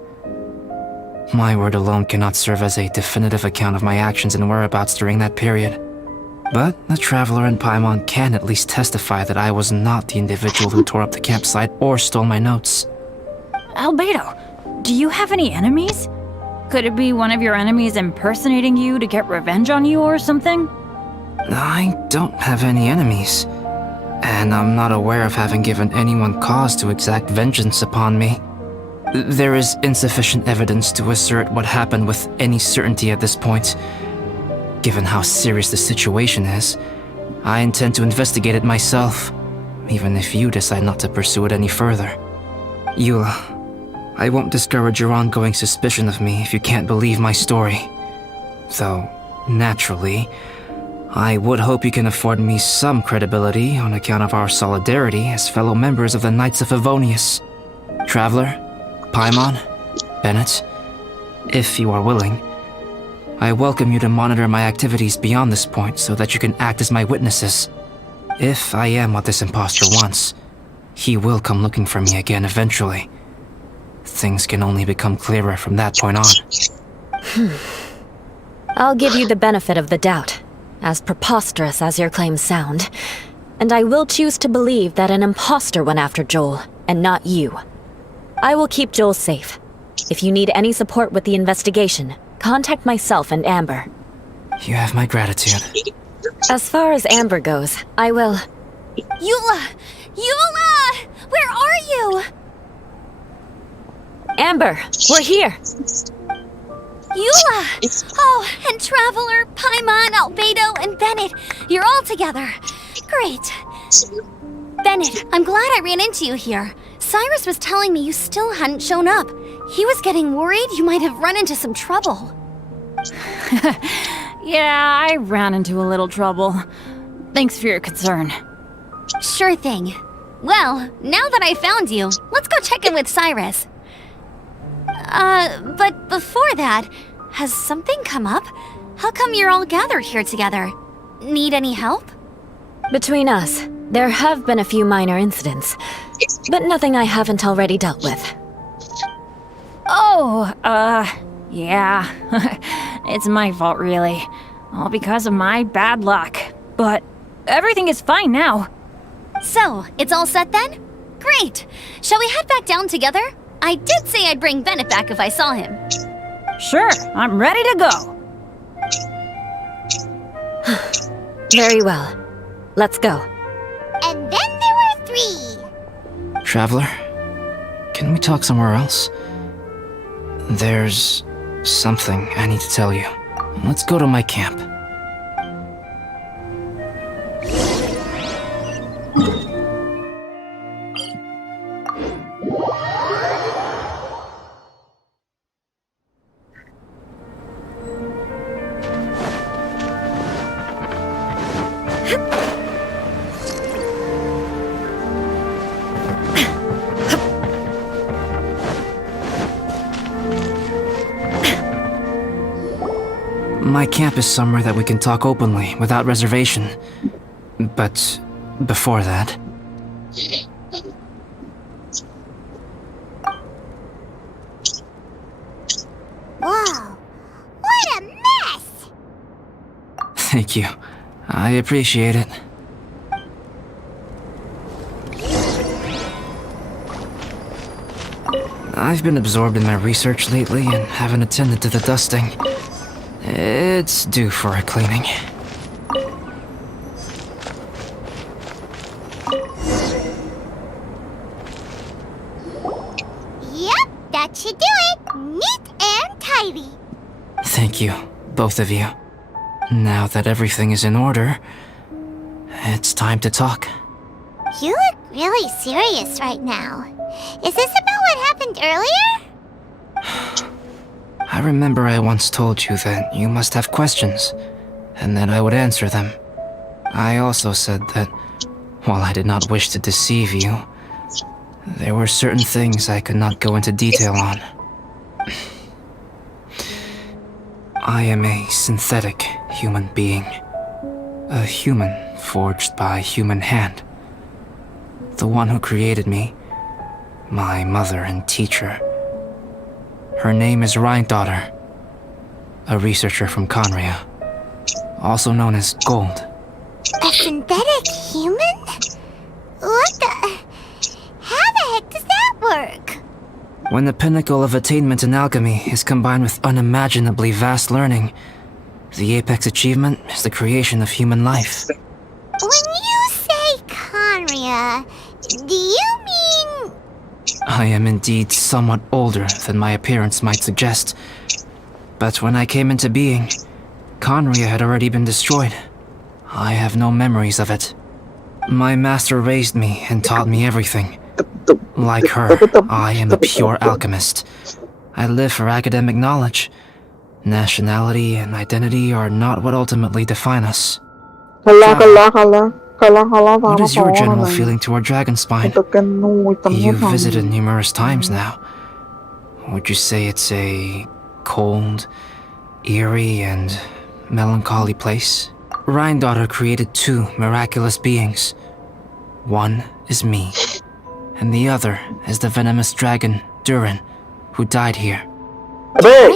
My word alone cannot serve as a definitive account of my actions and whereabouts during that period. But the Traveler and Paimon can at least testify that I was not the individual who tore up the campsite or stole my notes. Albedo, do you have any enemies? Could it be one of your enemies impersonating you to get revenge on you or something? I don't have any enemies. And I'm not aware of having given anyone cause to exact vengeance upon me. There is insufficient evidence to assert what happened with any certainty at this point. Given how serious the situation is, I intend to investigate it myself, even if you decide not to pursue it any further. Eula, I won't discourage your ongoing suspicion of me if you can't believe my story. Though, naturally, I would hope you can afford me some credibility on account of our solidarity as fellow members of the Knights of Favonius. Traveler, Paimon, Bennett, if you are willing, I welcome you to monitor my activities beyond this point so that you can act as my witnesses. If I am what this imposter wants, he will come looking for me again eventually. Things can only become clearer from that point on. I'll give you the benefit of the doubt, as preposterous as your claims sound. And I will choose to believe that an imposter went after Joel, and not you. I will keep Joel safe. If you need any support with the investigation, contact myself and Amber. You have my gratitude. As far as Amber goes, I will... Eula! Eula! Where are you? Amber, we're here! Eula! Oh, and Traveler, Paimon, Albedo, and Bennett. You're all together. Great. Bennett, I'm glad I ran into you here. Cyrus was telling me you still hadn't shown up. He was getting worried you might have run into some trouble. Yeah, I ran into a little trouble. Thanks for your concern. Sure thing. Well, now that I found you, let's go check in with Cyrus. But before that, has something come up? How come you're all gathered here together? Need any help? Between us, there have been a few minor incidents, but nothing I haven't already dealt with. Oh, yeah. It's my fault, really. All because of my bad luck. But everything is fine now. So, it's all set then? Great! Shall we head back down together? I did say I'd bring Bennett back if I saw him. Sure, I'm ready to go. Very well. Let's go. And then there were 3. Traveler, can we talk somewhere else? There's something I need to tell you. Let's go to my camp. My camp is somewhere that we can talk openly, without reservation. But before that... Whoa! What a mess! Thank you. I appreciate it. I've been absorbed in my research lately and haven't attended to the dusting. It's due for a cleaning. Yep, that should do it. Neat and tidy. Thank you, both of you. Now that everything is in order, it's time to talk. You look really serious right now. Is this about what happened earlier? I remember I once told you that you must have questions, and that I would answer them. I also said that, while I did not wish to deceive you, there were certain things I could not go into detail on. I am a synthetic human being. A human forged by human hand. The one who created me, my mother and teacher. Her name is Rhine-daughter, a researcher from Conria, also known as Gold. A synthetic human? What the... How the heck does that work? When the pinnacle of attainment in alchemy is combined with unimaginably vast learning, the apex achievement is the creation of human life. When you say Conria, do you mean... I am indeed somewhat older than my appearance might suggest. But when I came into being, Conria had already been destroyed. I have no memories of it. My master raised me and taught me everything. Like her, I am a pure alchemist. I live for academic knowledge. Nationality and identity are not what ultimately define us. What is your general feeling toward Dragonspine? You've visited numerous times now. Would you say it's a cold, eerie, and melancholy place? Rhine-daughter created 2 miraculous beings. One is me, and the other is the venomous dragon, Durin, who died here. अबे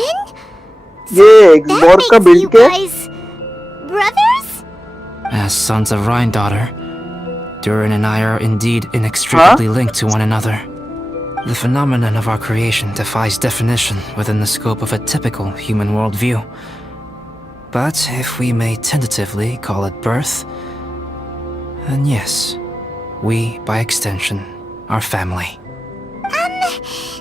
ये एक board का build क्या brothers? As sons of Rhine-daughter, Durin and I are indeed inextricably linked to one another. The phenomenon of our creation defies definition within the scope of a typical human worldview. But if we may tentatively call it birth, then yes, we, by extension, are family.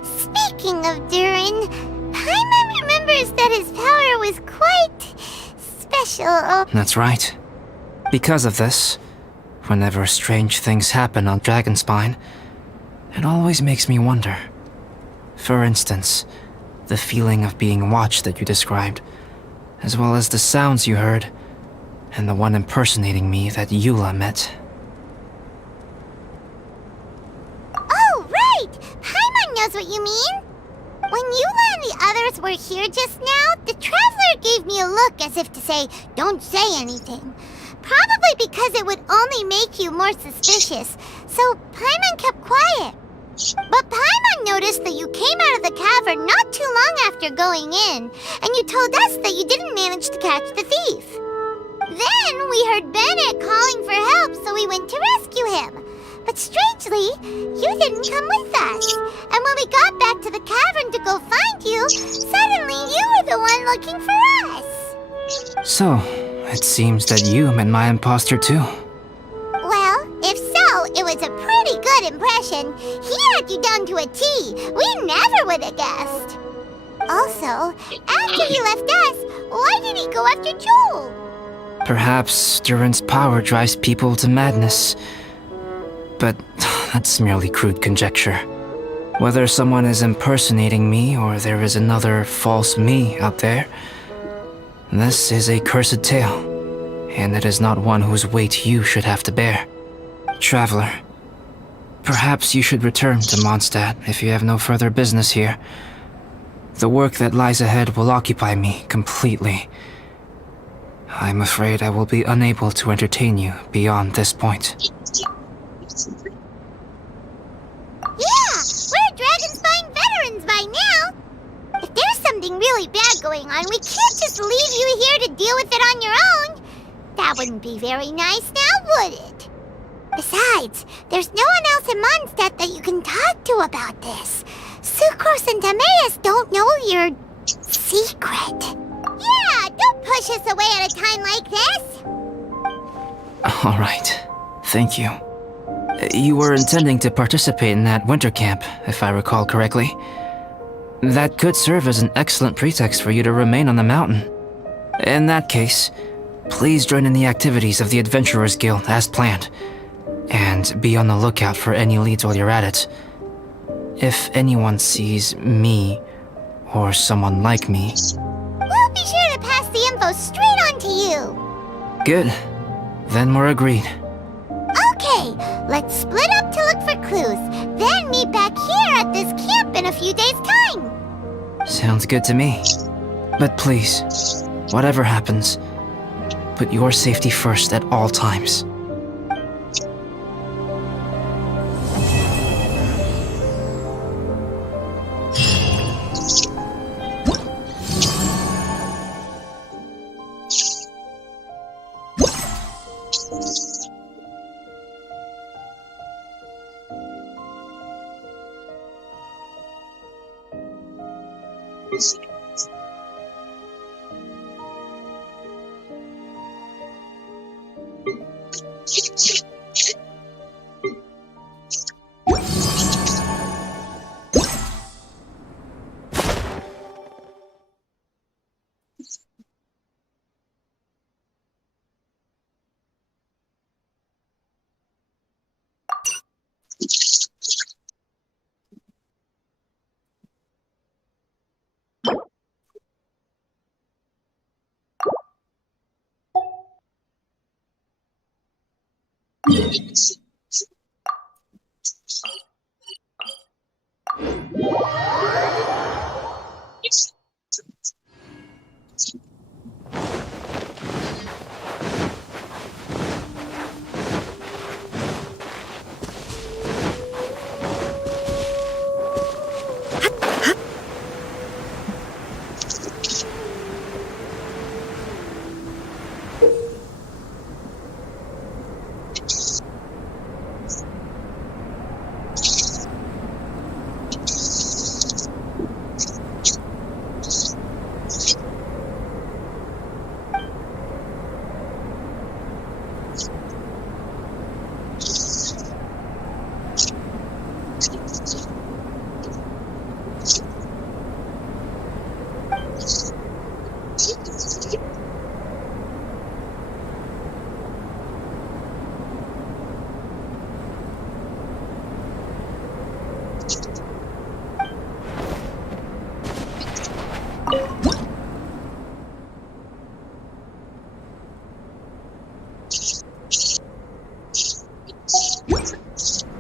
Speaking of Durin, Paimon remembers that his power was quite special. That's right. Because of this, whenever strange things happen on Dragonspine, it always makes me wonder. For instance, the feeling of being watched that you described. as well as the sounds you heard, and the one impersonating me that Eula met. Oh, right! Paimon knows what you mean! When Eula and the others were here just now, the Traveler gave me a look as if to say, don't say anything. Probably because it would only make you more suspicious, so Paimon kept quiet. But Paimon noticed that you came out of the cavern not too long after going in, and you told us that you didn't manage to catch the thief. Then we heard Bennett calling for help, so we went to rescue him. But strangely, you didn't come with us. And when we got back to the cavern to go find you, suddenly you were the one looking for us. So, it seems that you met my imposter too. Well, if so, it was a pretty good impression. He had you down to a T. We never would have guessed. Also, after he left us, why did he go after Joel? Perhaps Duran's power drives people to madness. But that's merely crude conjecture. Whether someone is impersonating me or there is another false me out there, this is a cursed tale, and it is not one whose weight you should have to bear. Traveler, perhaps you should return to Mondstadt if you have no further business here. The work that lies ahead will occupy me completely. I'm afraid I will be unable to entertain you beyond this point. Yeah, we're Dragonspine veterans by now. If there's something really bad going on, we can't just leave you here to deal with it on your own. That wouldn't be very nice now, would it? Besides, there's no one else in Mondstadt that you can talk to about this. Sucrose and Timaeus don't know your secret. Yeah, don't push us away at a time like this. All right, thank you. You were intending to participate in that winter camp, if I recall correctly. That could serve as an excellent pretext for you to remain on the mountain. In that case, please join in the activities of the Adventurers Guild as planned, and be on the lookout for any leads while you're at it. If anyone sees me, or someone like me... We'll be sure to pass the info straight on to you. Good. Then we're agreed. Okay, let's split up to look for clues, then meet back here at this camp in a few days' time. Sounds good to me. But please, whatever happens, put your safety first at all times.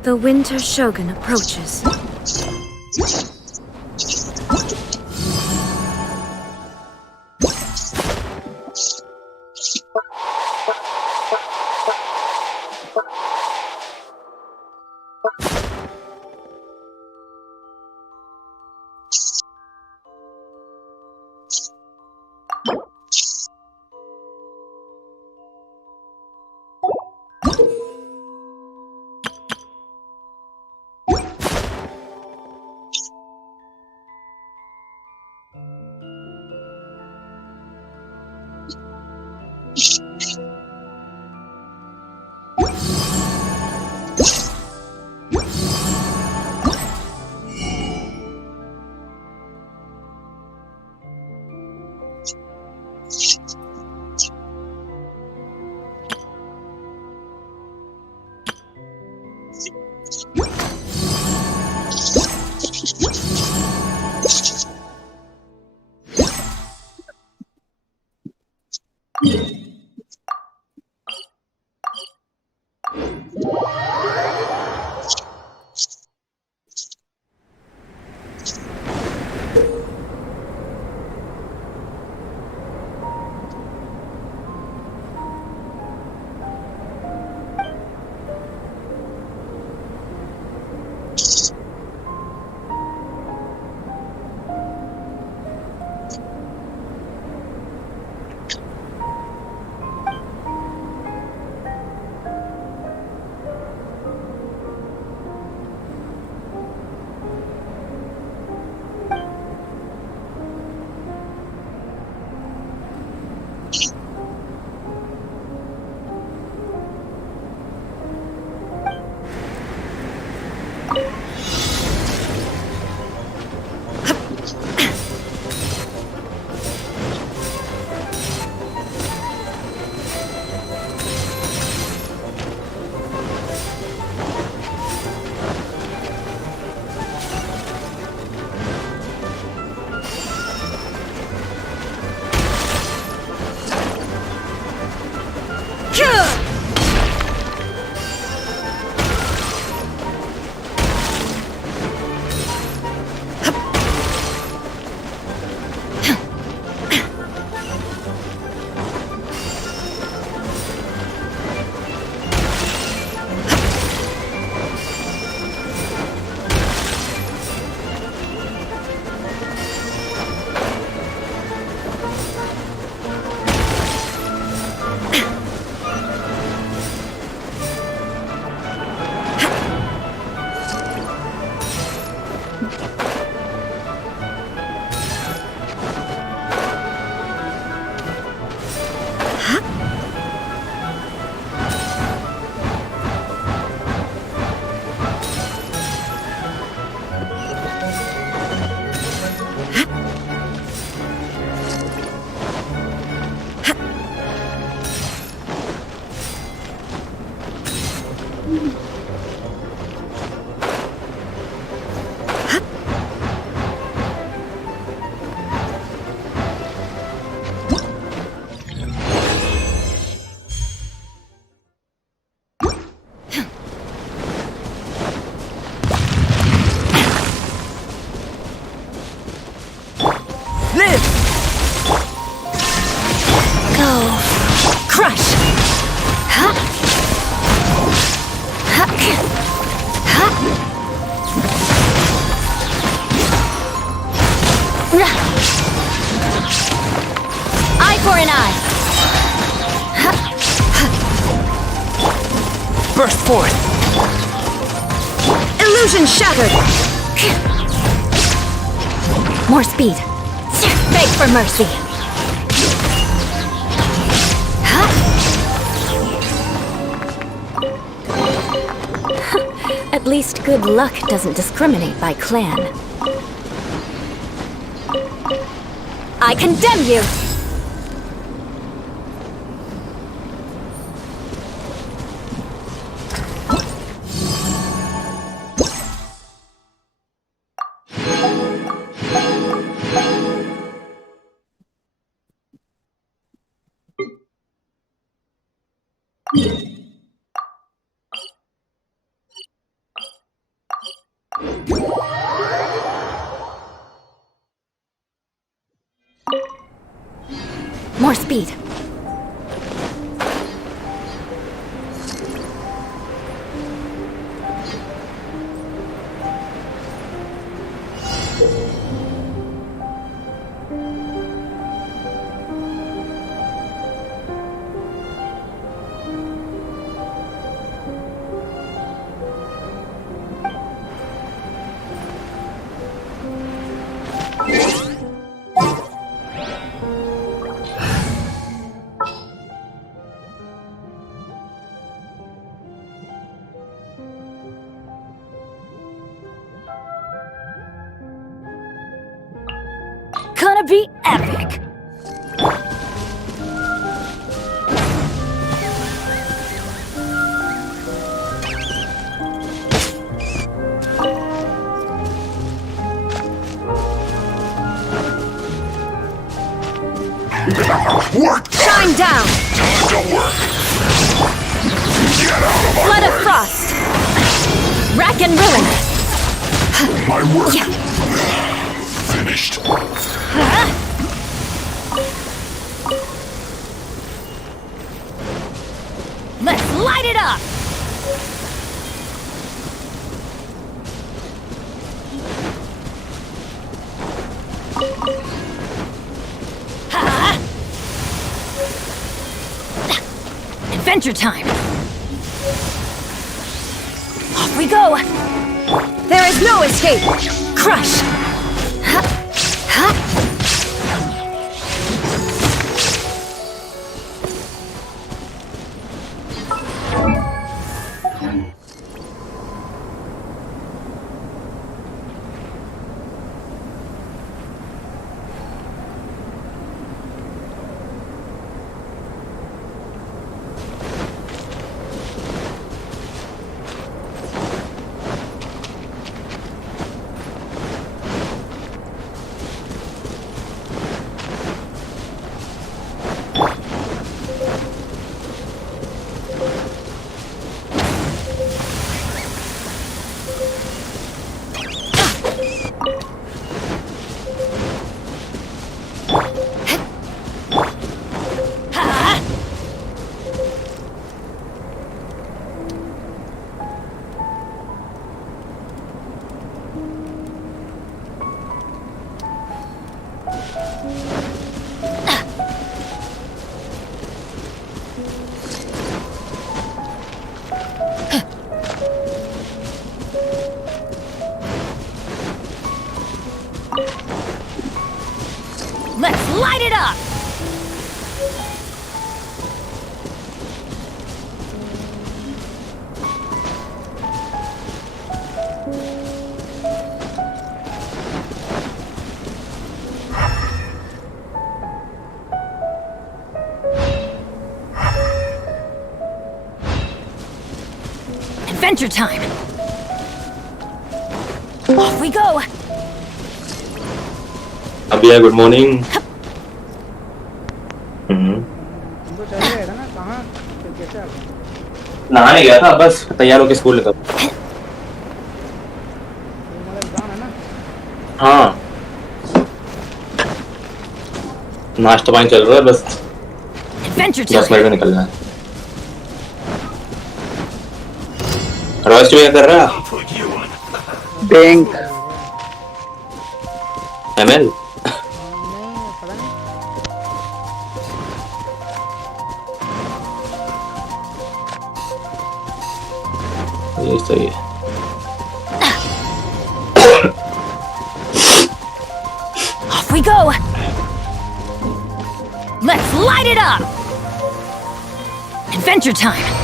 The Winter Shogun approaches. Eye for an eye. Burst forth! Illusion shattered! More speed. Beg for mercy. At least good luck doesn't discriminate by clan. I condemn you! More speed. Gonna be epic! Shine down! Time to work! Get out of my Flood of way! frost! Rack and ruin! My work! Finished. Let's light it up! Adventure time! Off we go! There is no escape! Crush! Let's light it up! Adventure time! Off we go! अभिया good morning नहाने गया था बस तैयार होके school निकल हाँ नाश्ता पानी चल रहा है बस 10 मिनट में निकलना है रोस्ट भी क्या कर रहा है बैंक एमएल ये सही है Off we go! Let's light it up! Adventure time!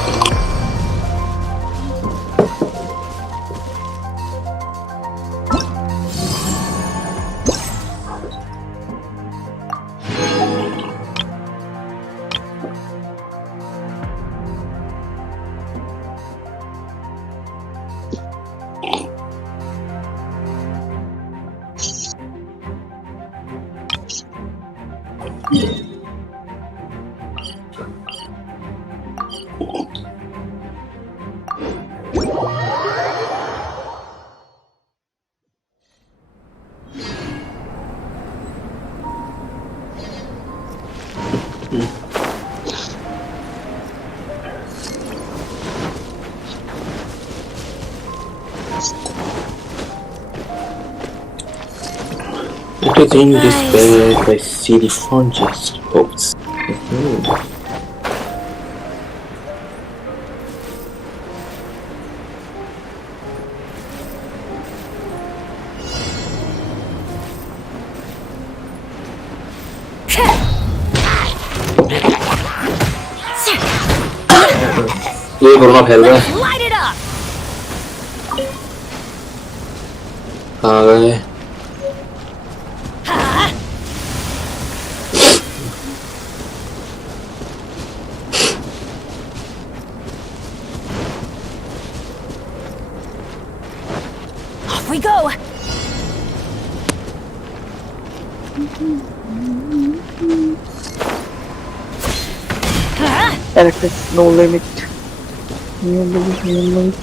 It is in this bed I see the fungus boats. ये कोरोना फैल रहा है आ गए Off we go! Access no limit. No limit, no limit.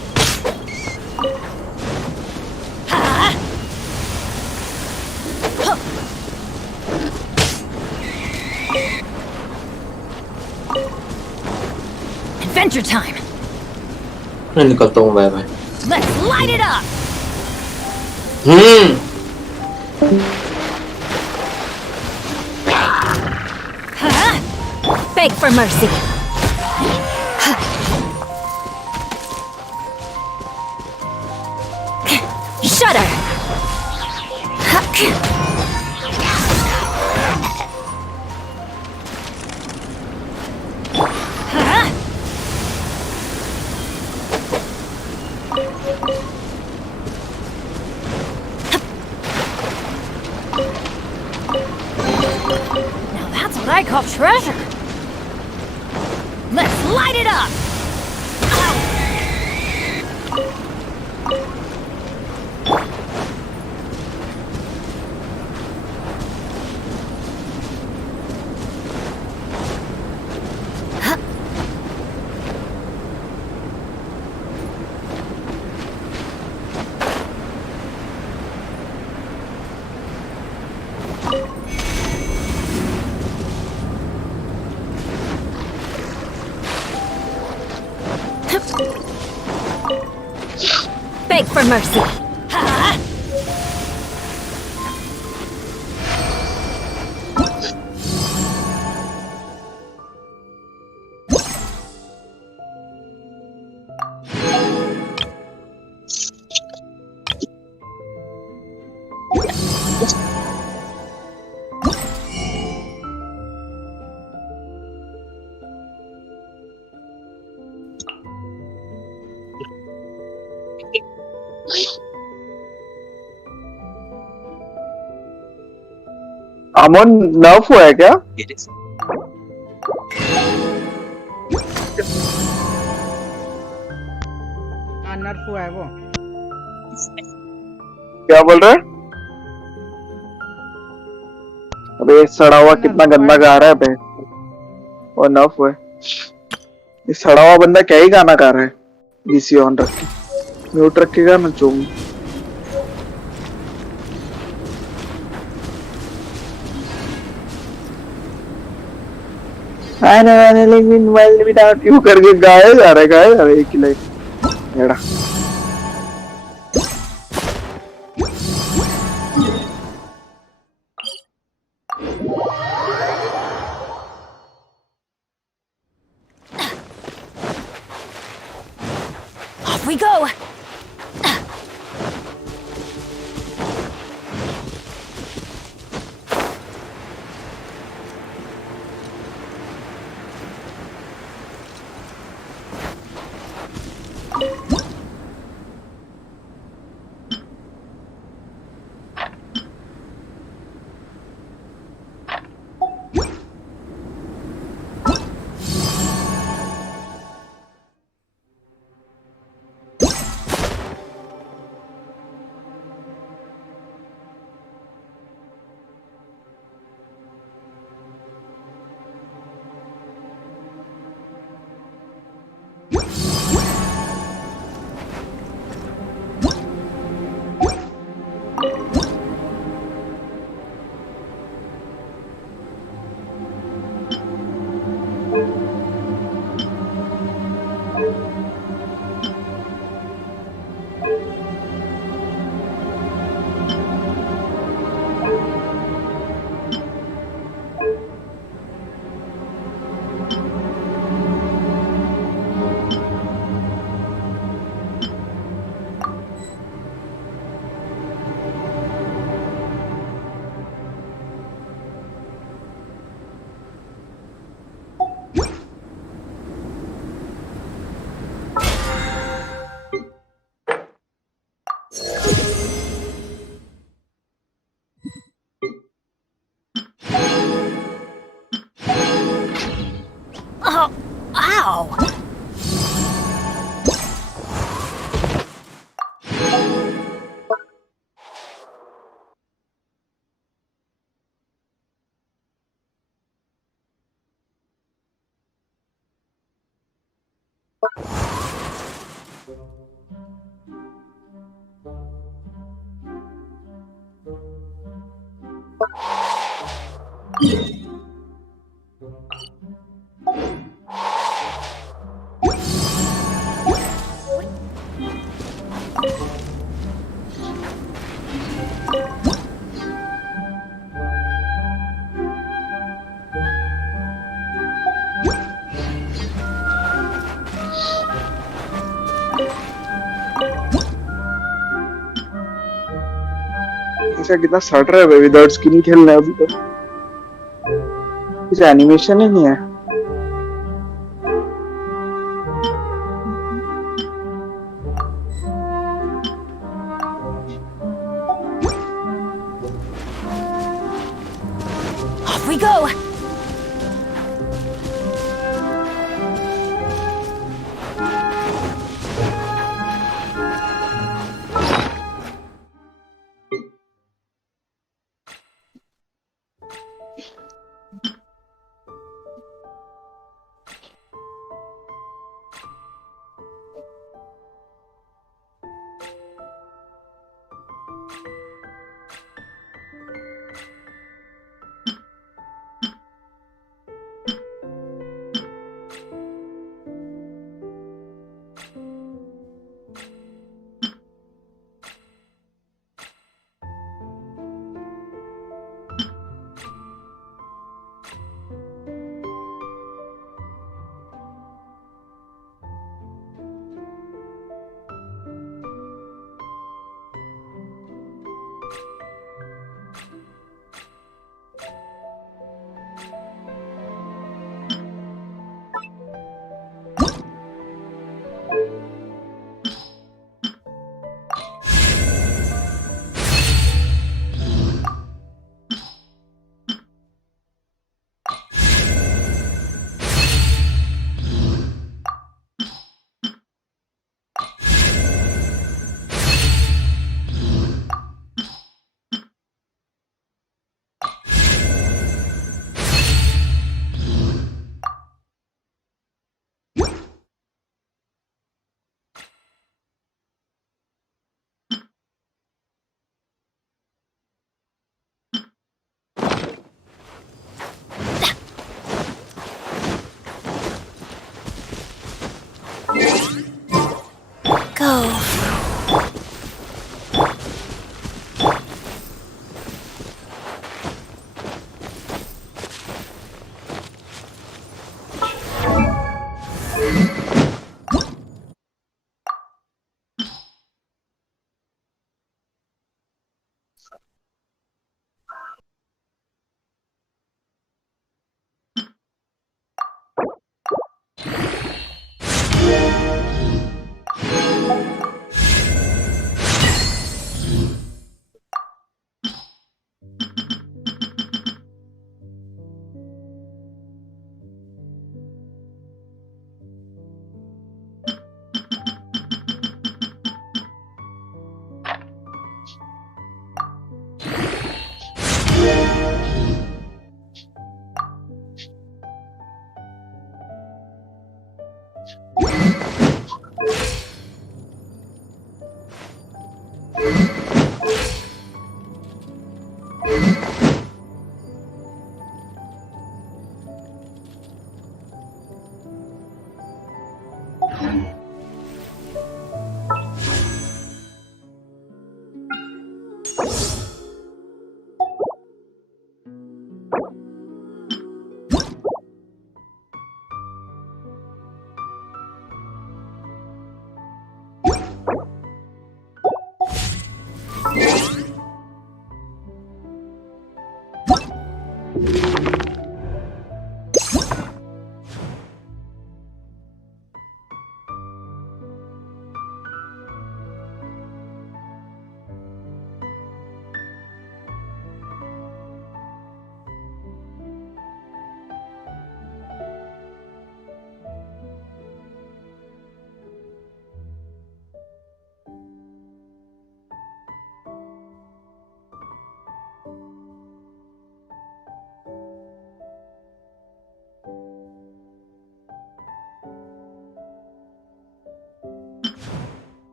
Adventure time! मैं निकलता हूँ bye bye Let's light it up! Beg for mercy. Shudder. Now that's what I call treasure! Let's light it up! Beg for mercy. अमन नर्फ हुआ है क्या? हाँ नर्फ हुआ है वो। क्या बोल रहे? अबे सड़ा हुआ कितना गंदा गा रहा है बे। वो नर्फ हुआ है। ये सड़ा हुआ बंदा क्या ही गाना गा रहा है? डीसी ऑन रख के म्यूट रखेगा ना चूम। I never living well without you करके गाया जा रहा है एक ही लाइन एड़ा Off we go! ऐसा कितना सड़ रहा है बे, विदाउट स्किन ही खेलना है अभी तो। कुछ एनिमेशन ही नहीं है। Off we go! Go.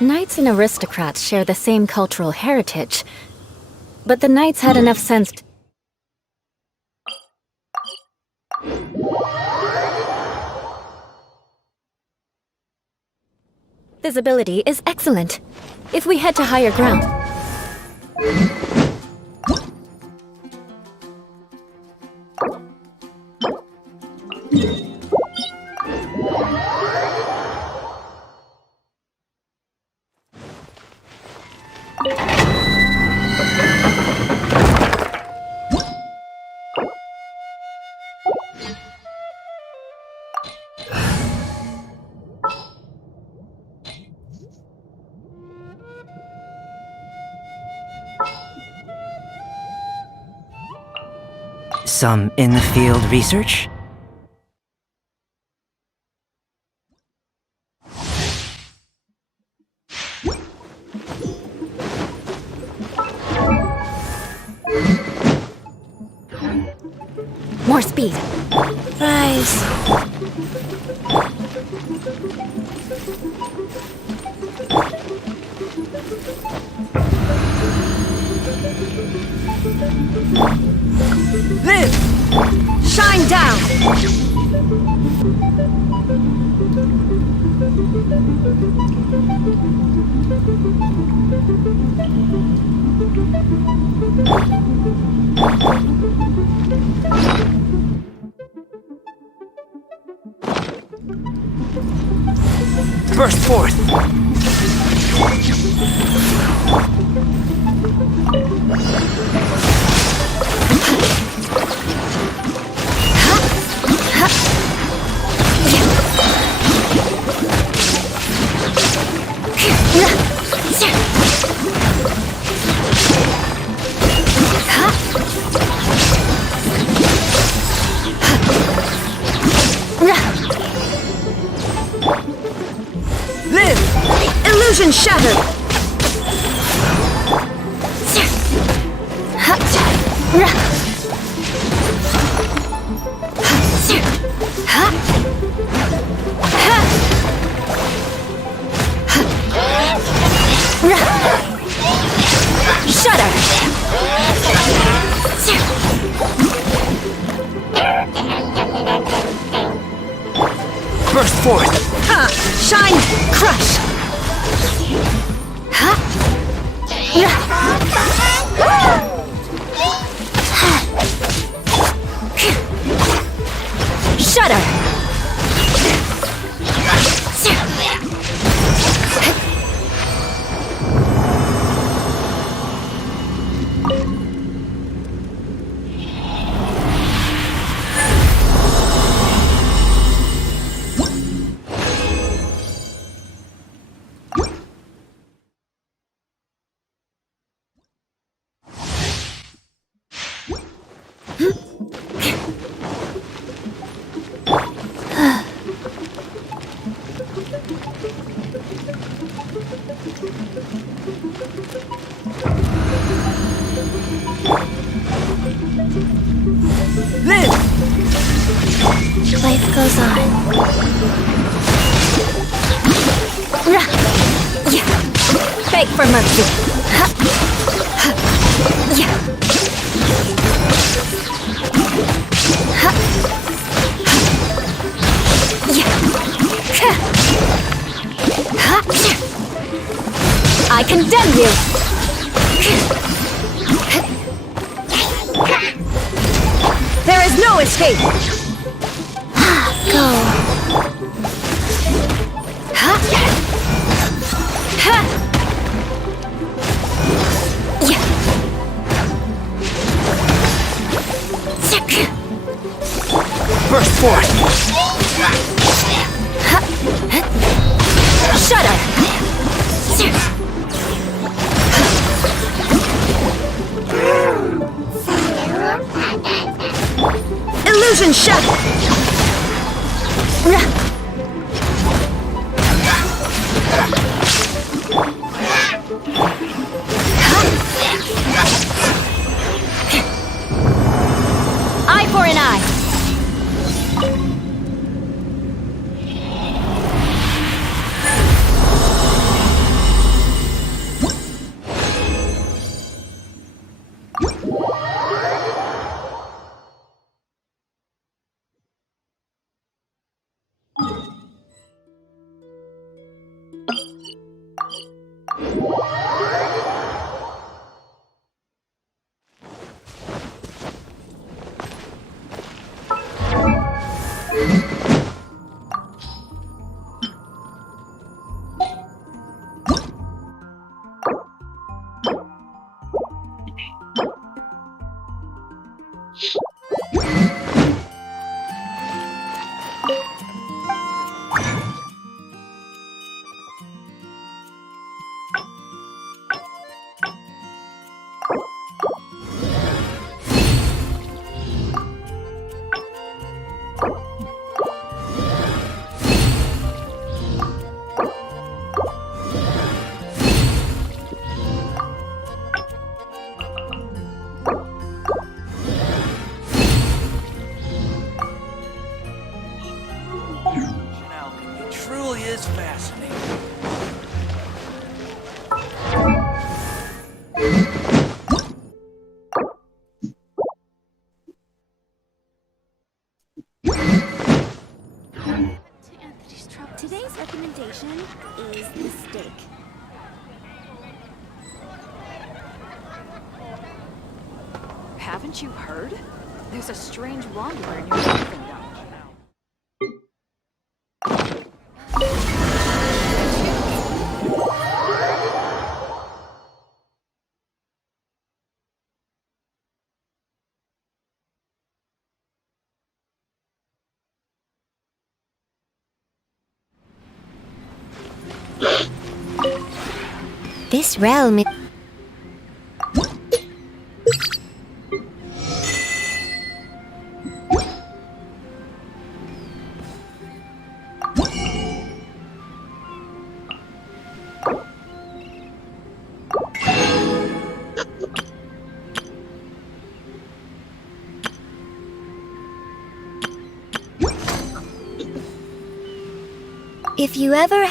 Knights and aristocrats share the same cultural heritage, but the knights had enough sense to... Visibility is excellent. If we head to higher ground... Some in-the-field research? More speed. Rise. Live! Shine down! Burst forth! Live! Illusion shattered! Shudder! Burst forth! Ha! Shine! Crush! Shudder! Live! Life goes on. Beg for mercy. I condemn you. There is no escape! Burst forth! Shudder! Illusion shattered! Eye for an eye. It truly is fascinating. Today's recommendation is the steak. Haven't you heard? There's a strange wanderer in your kingdom. This realm is... If you ever...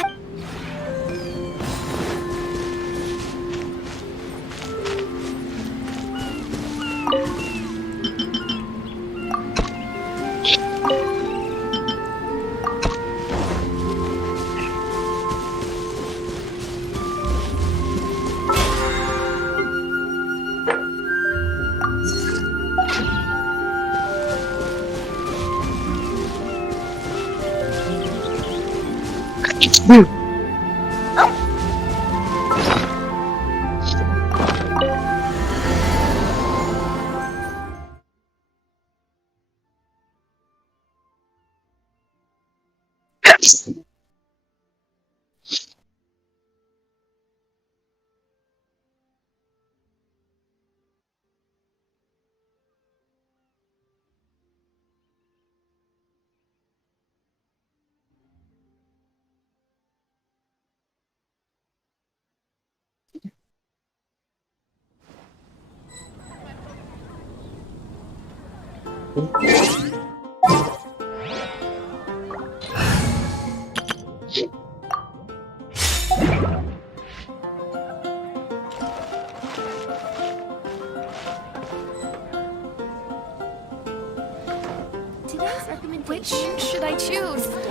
Which should I choose?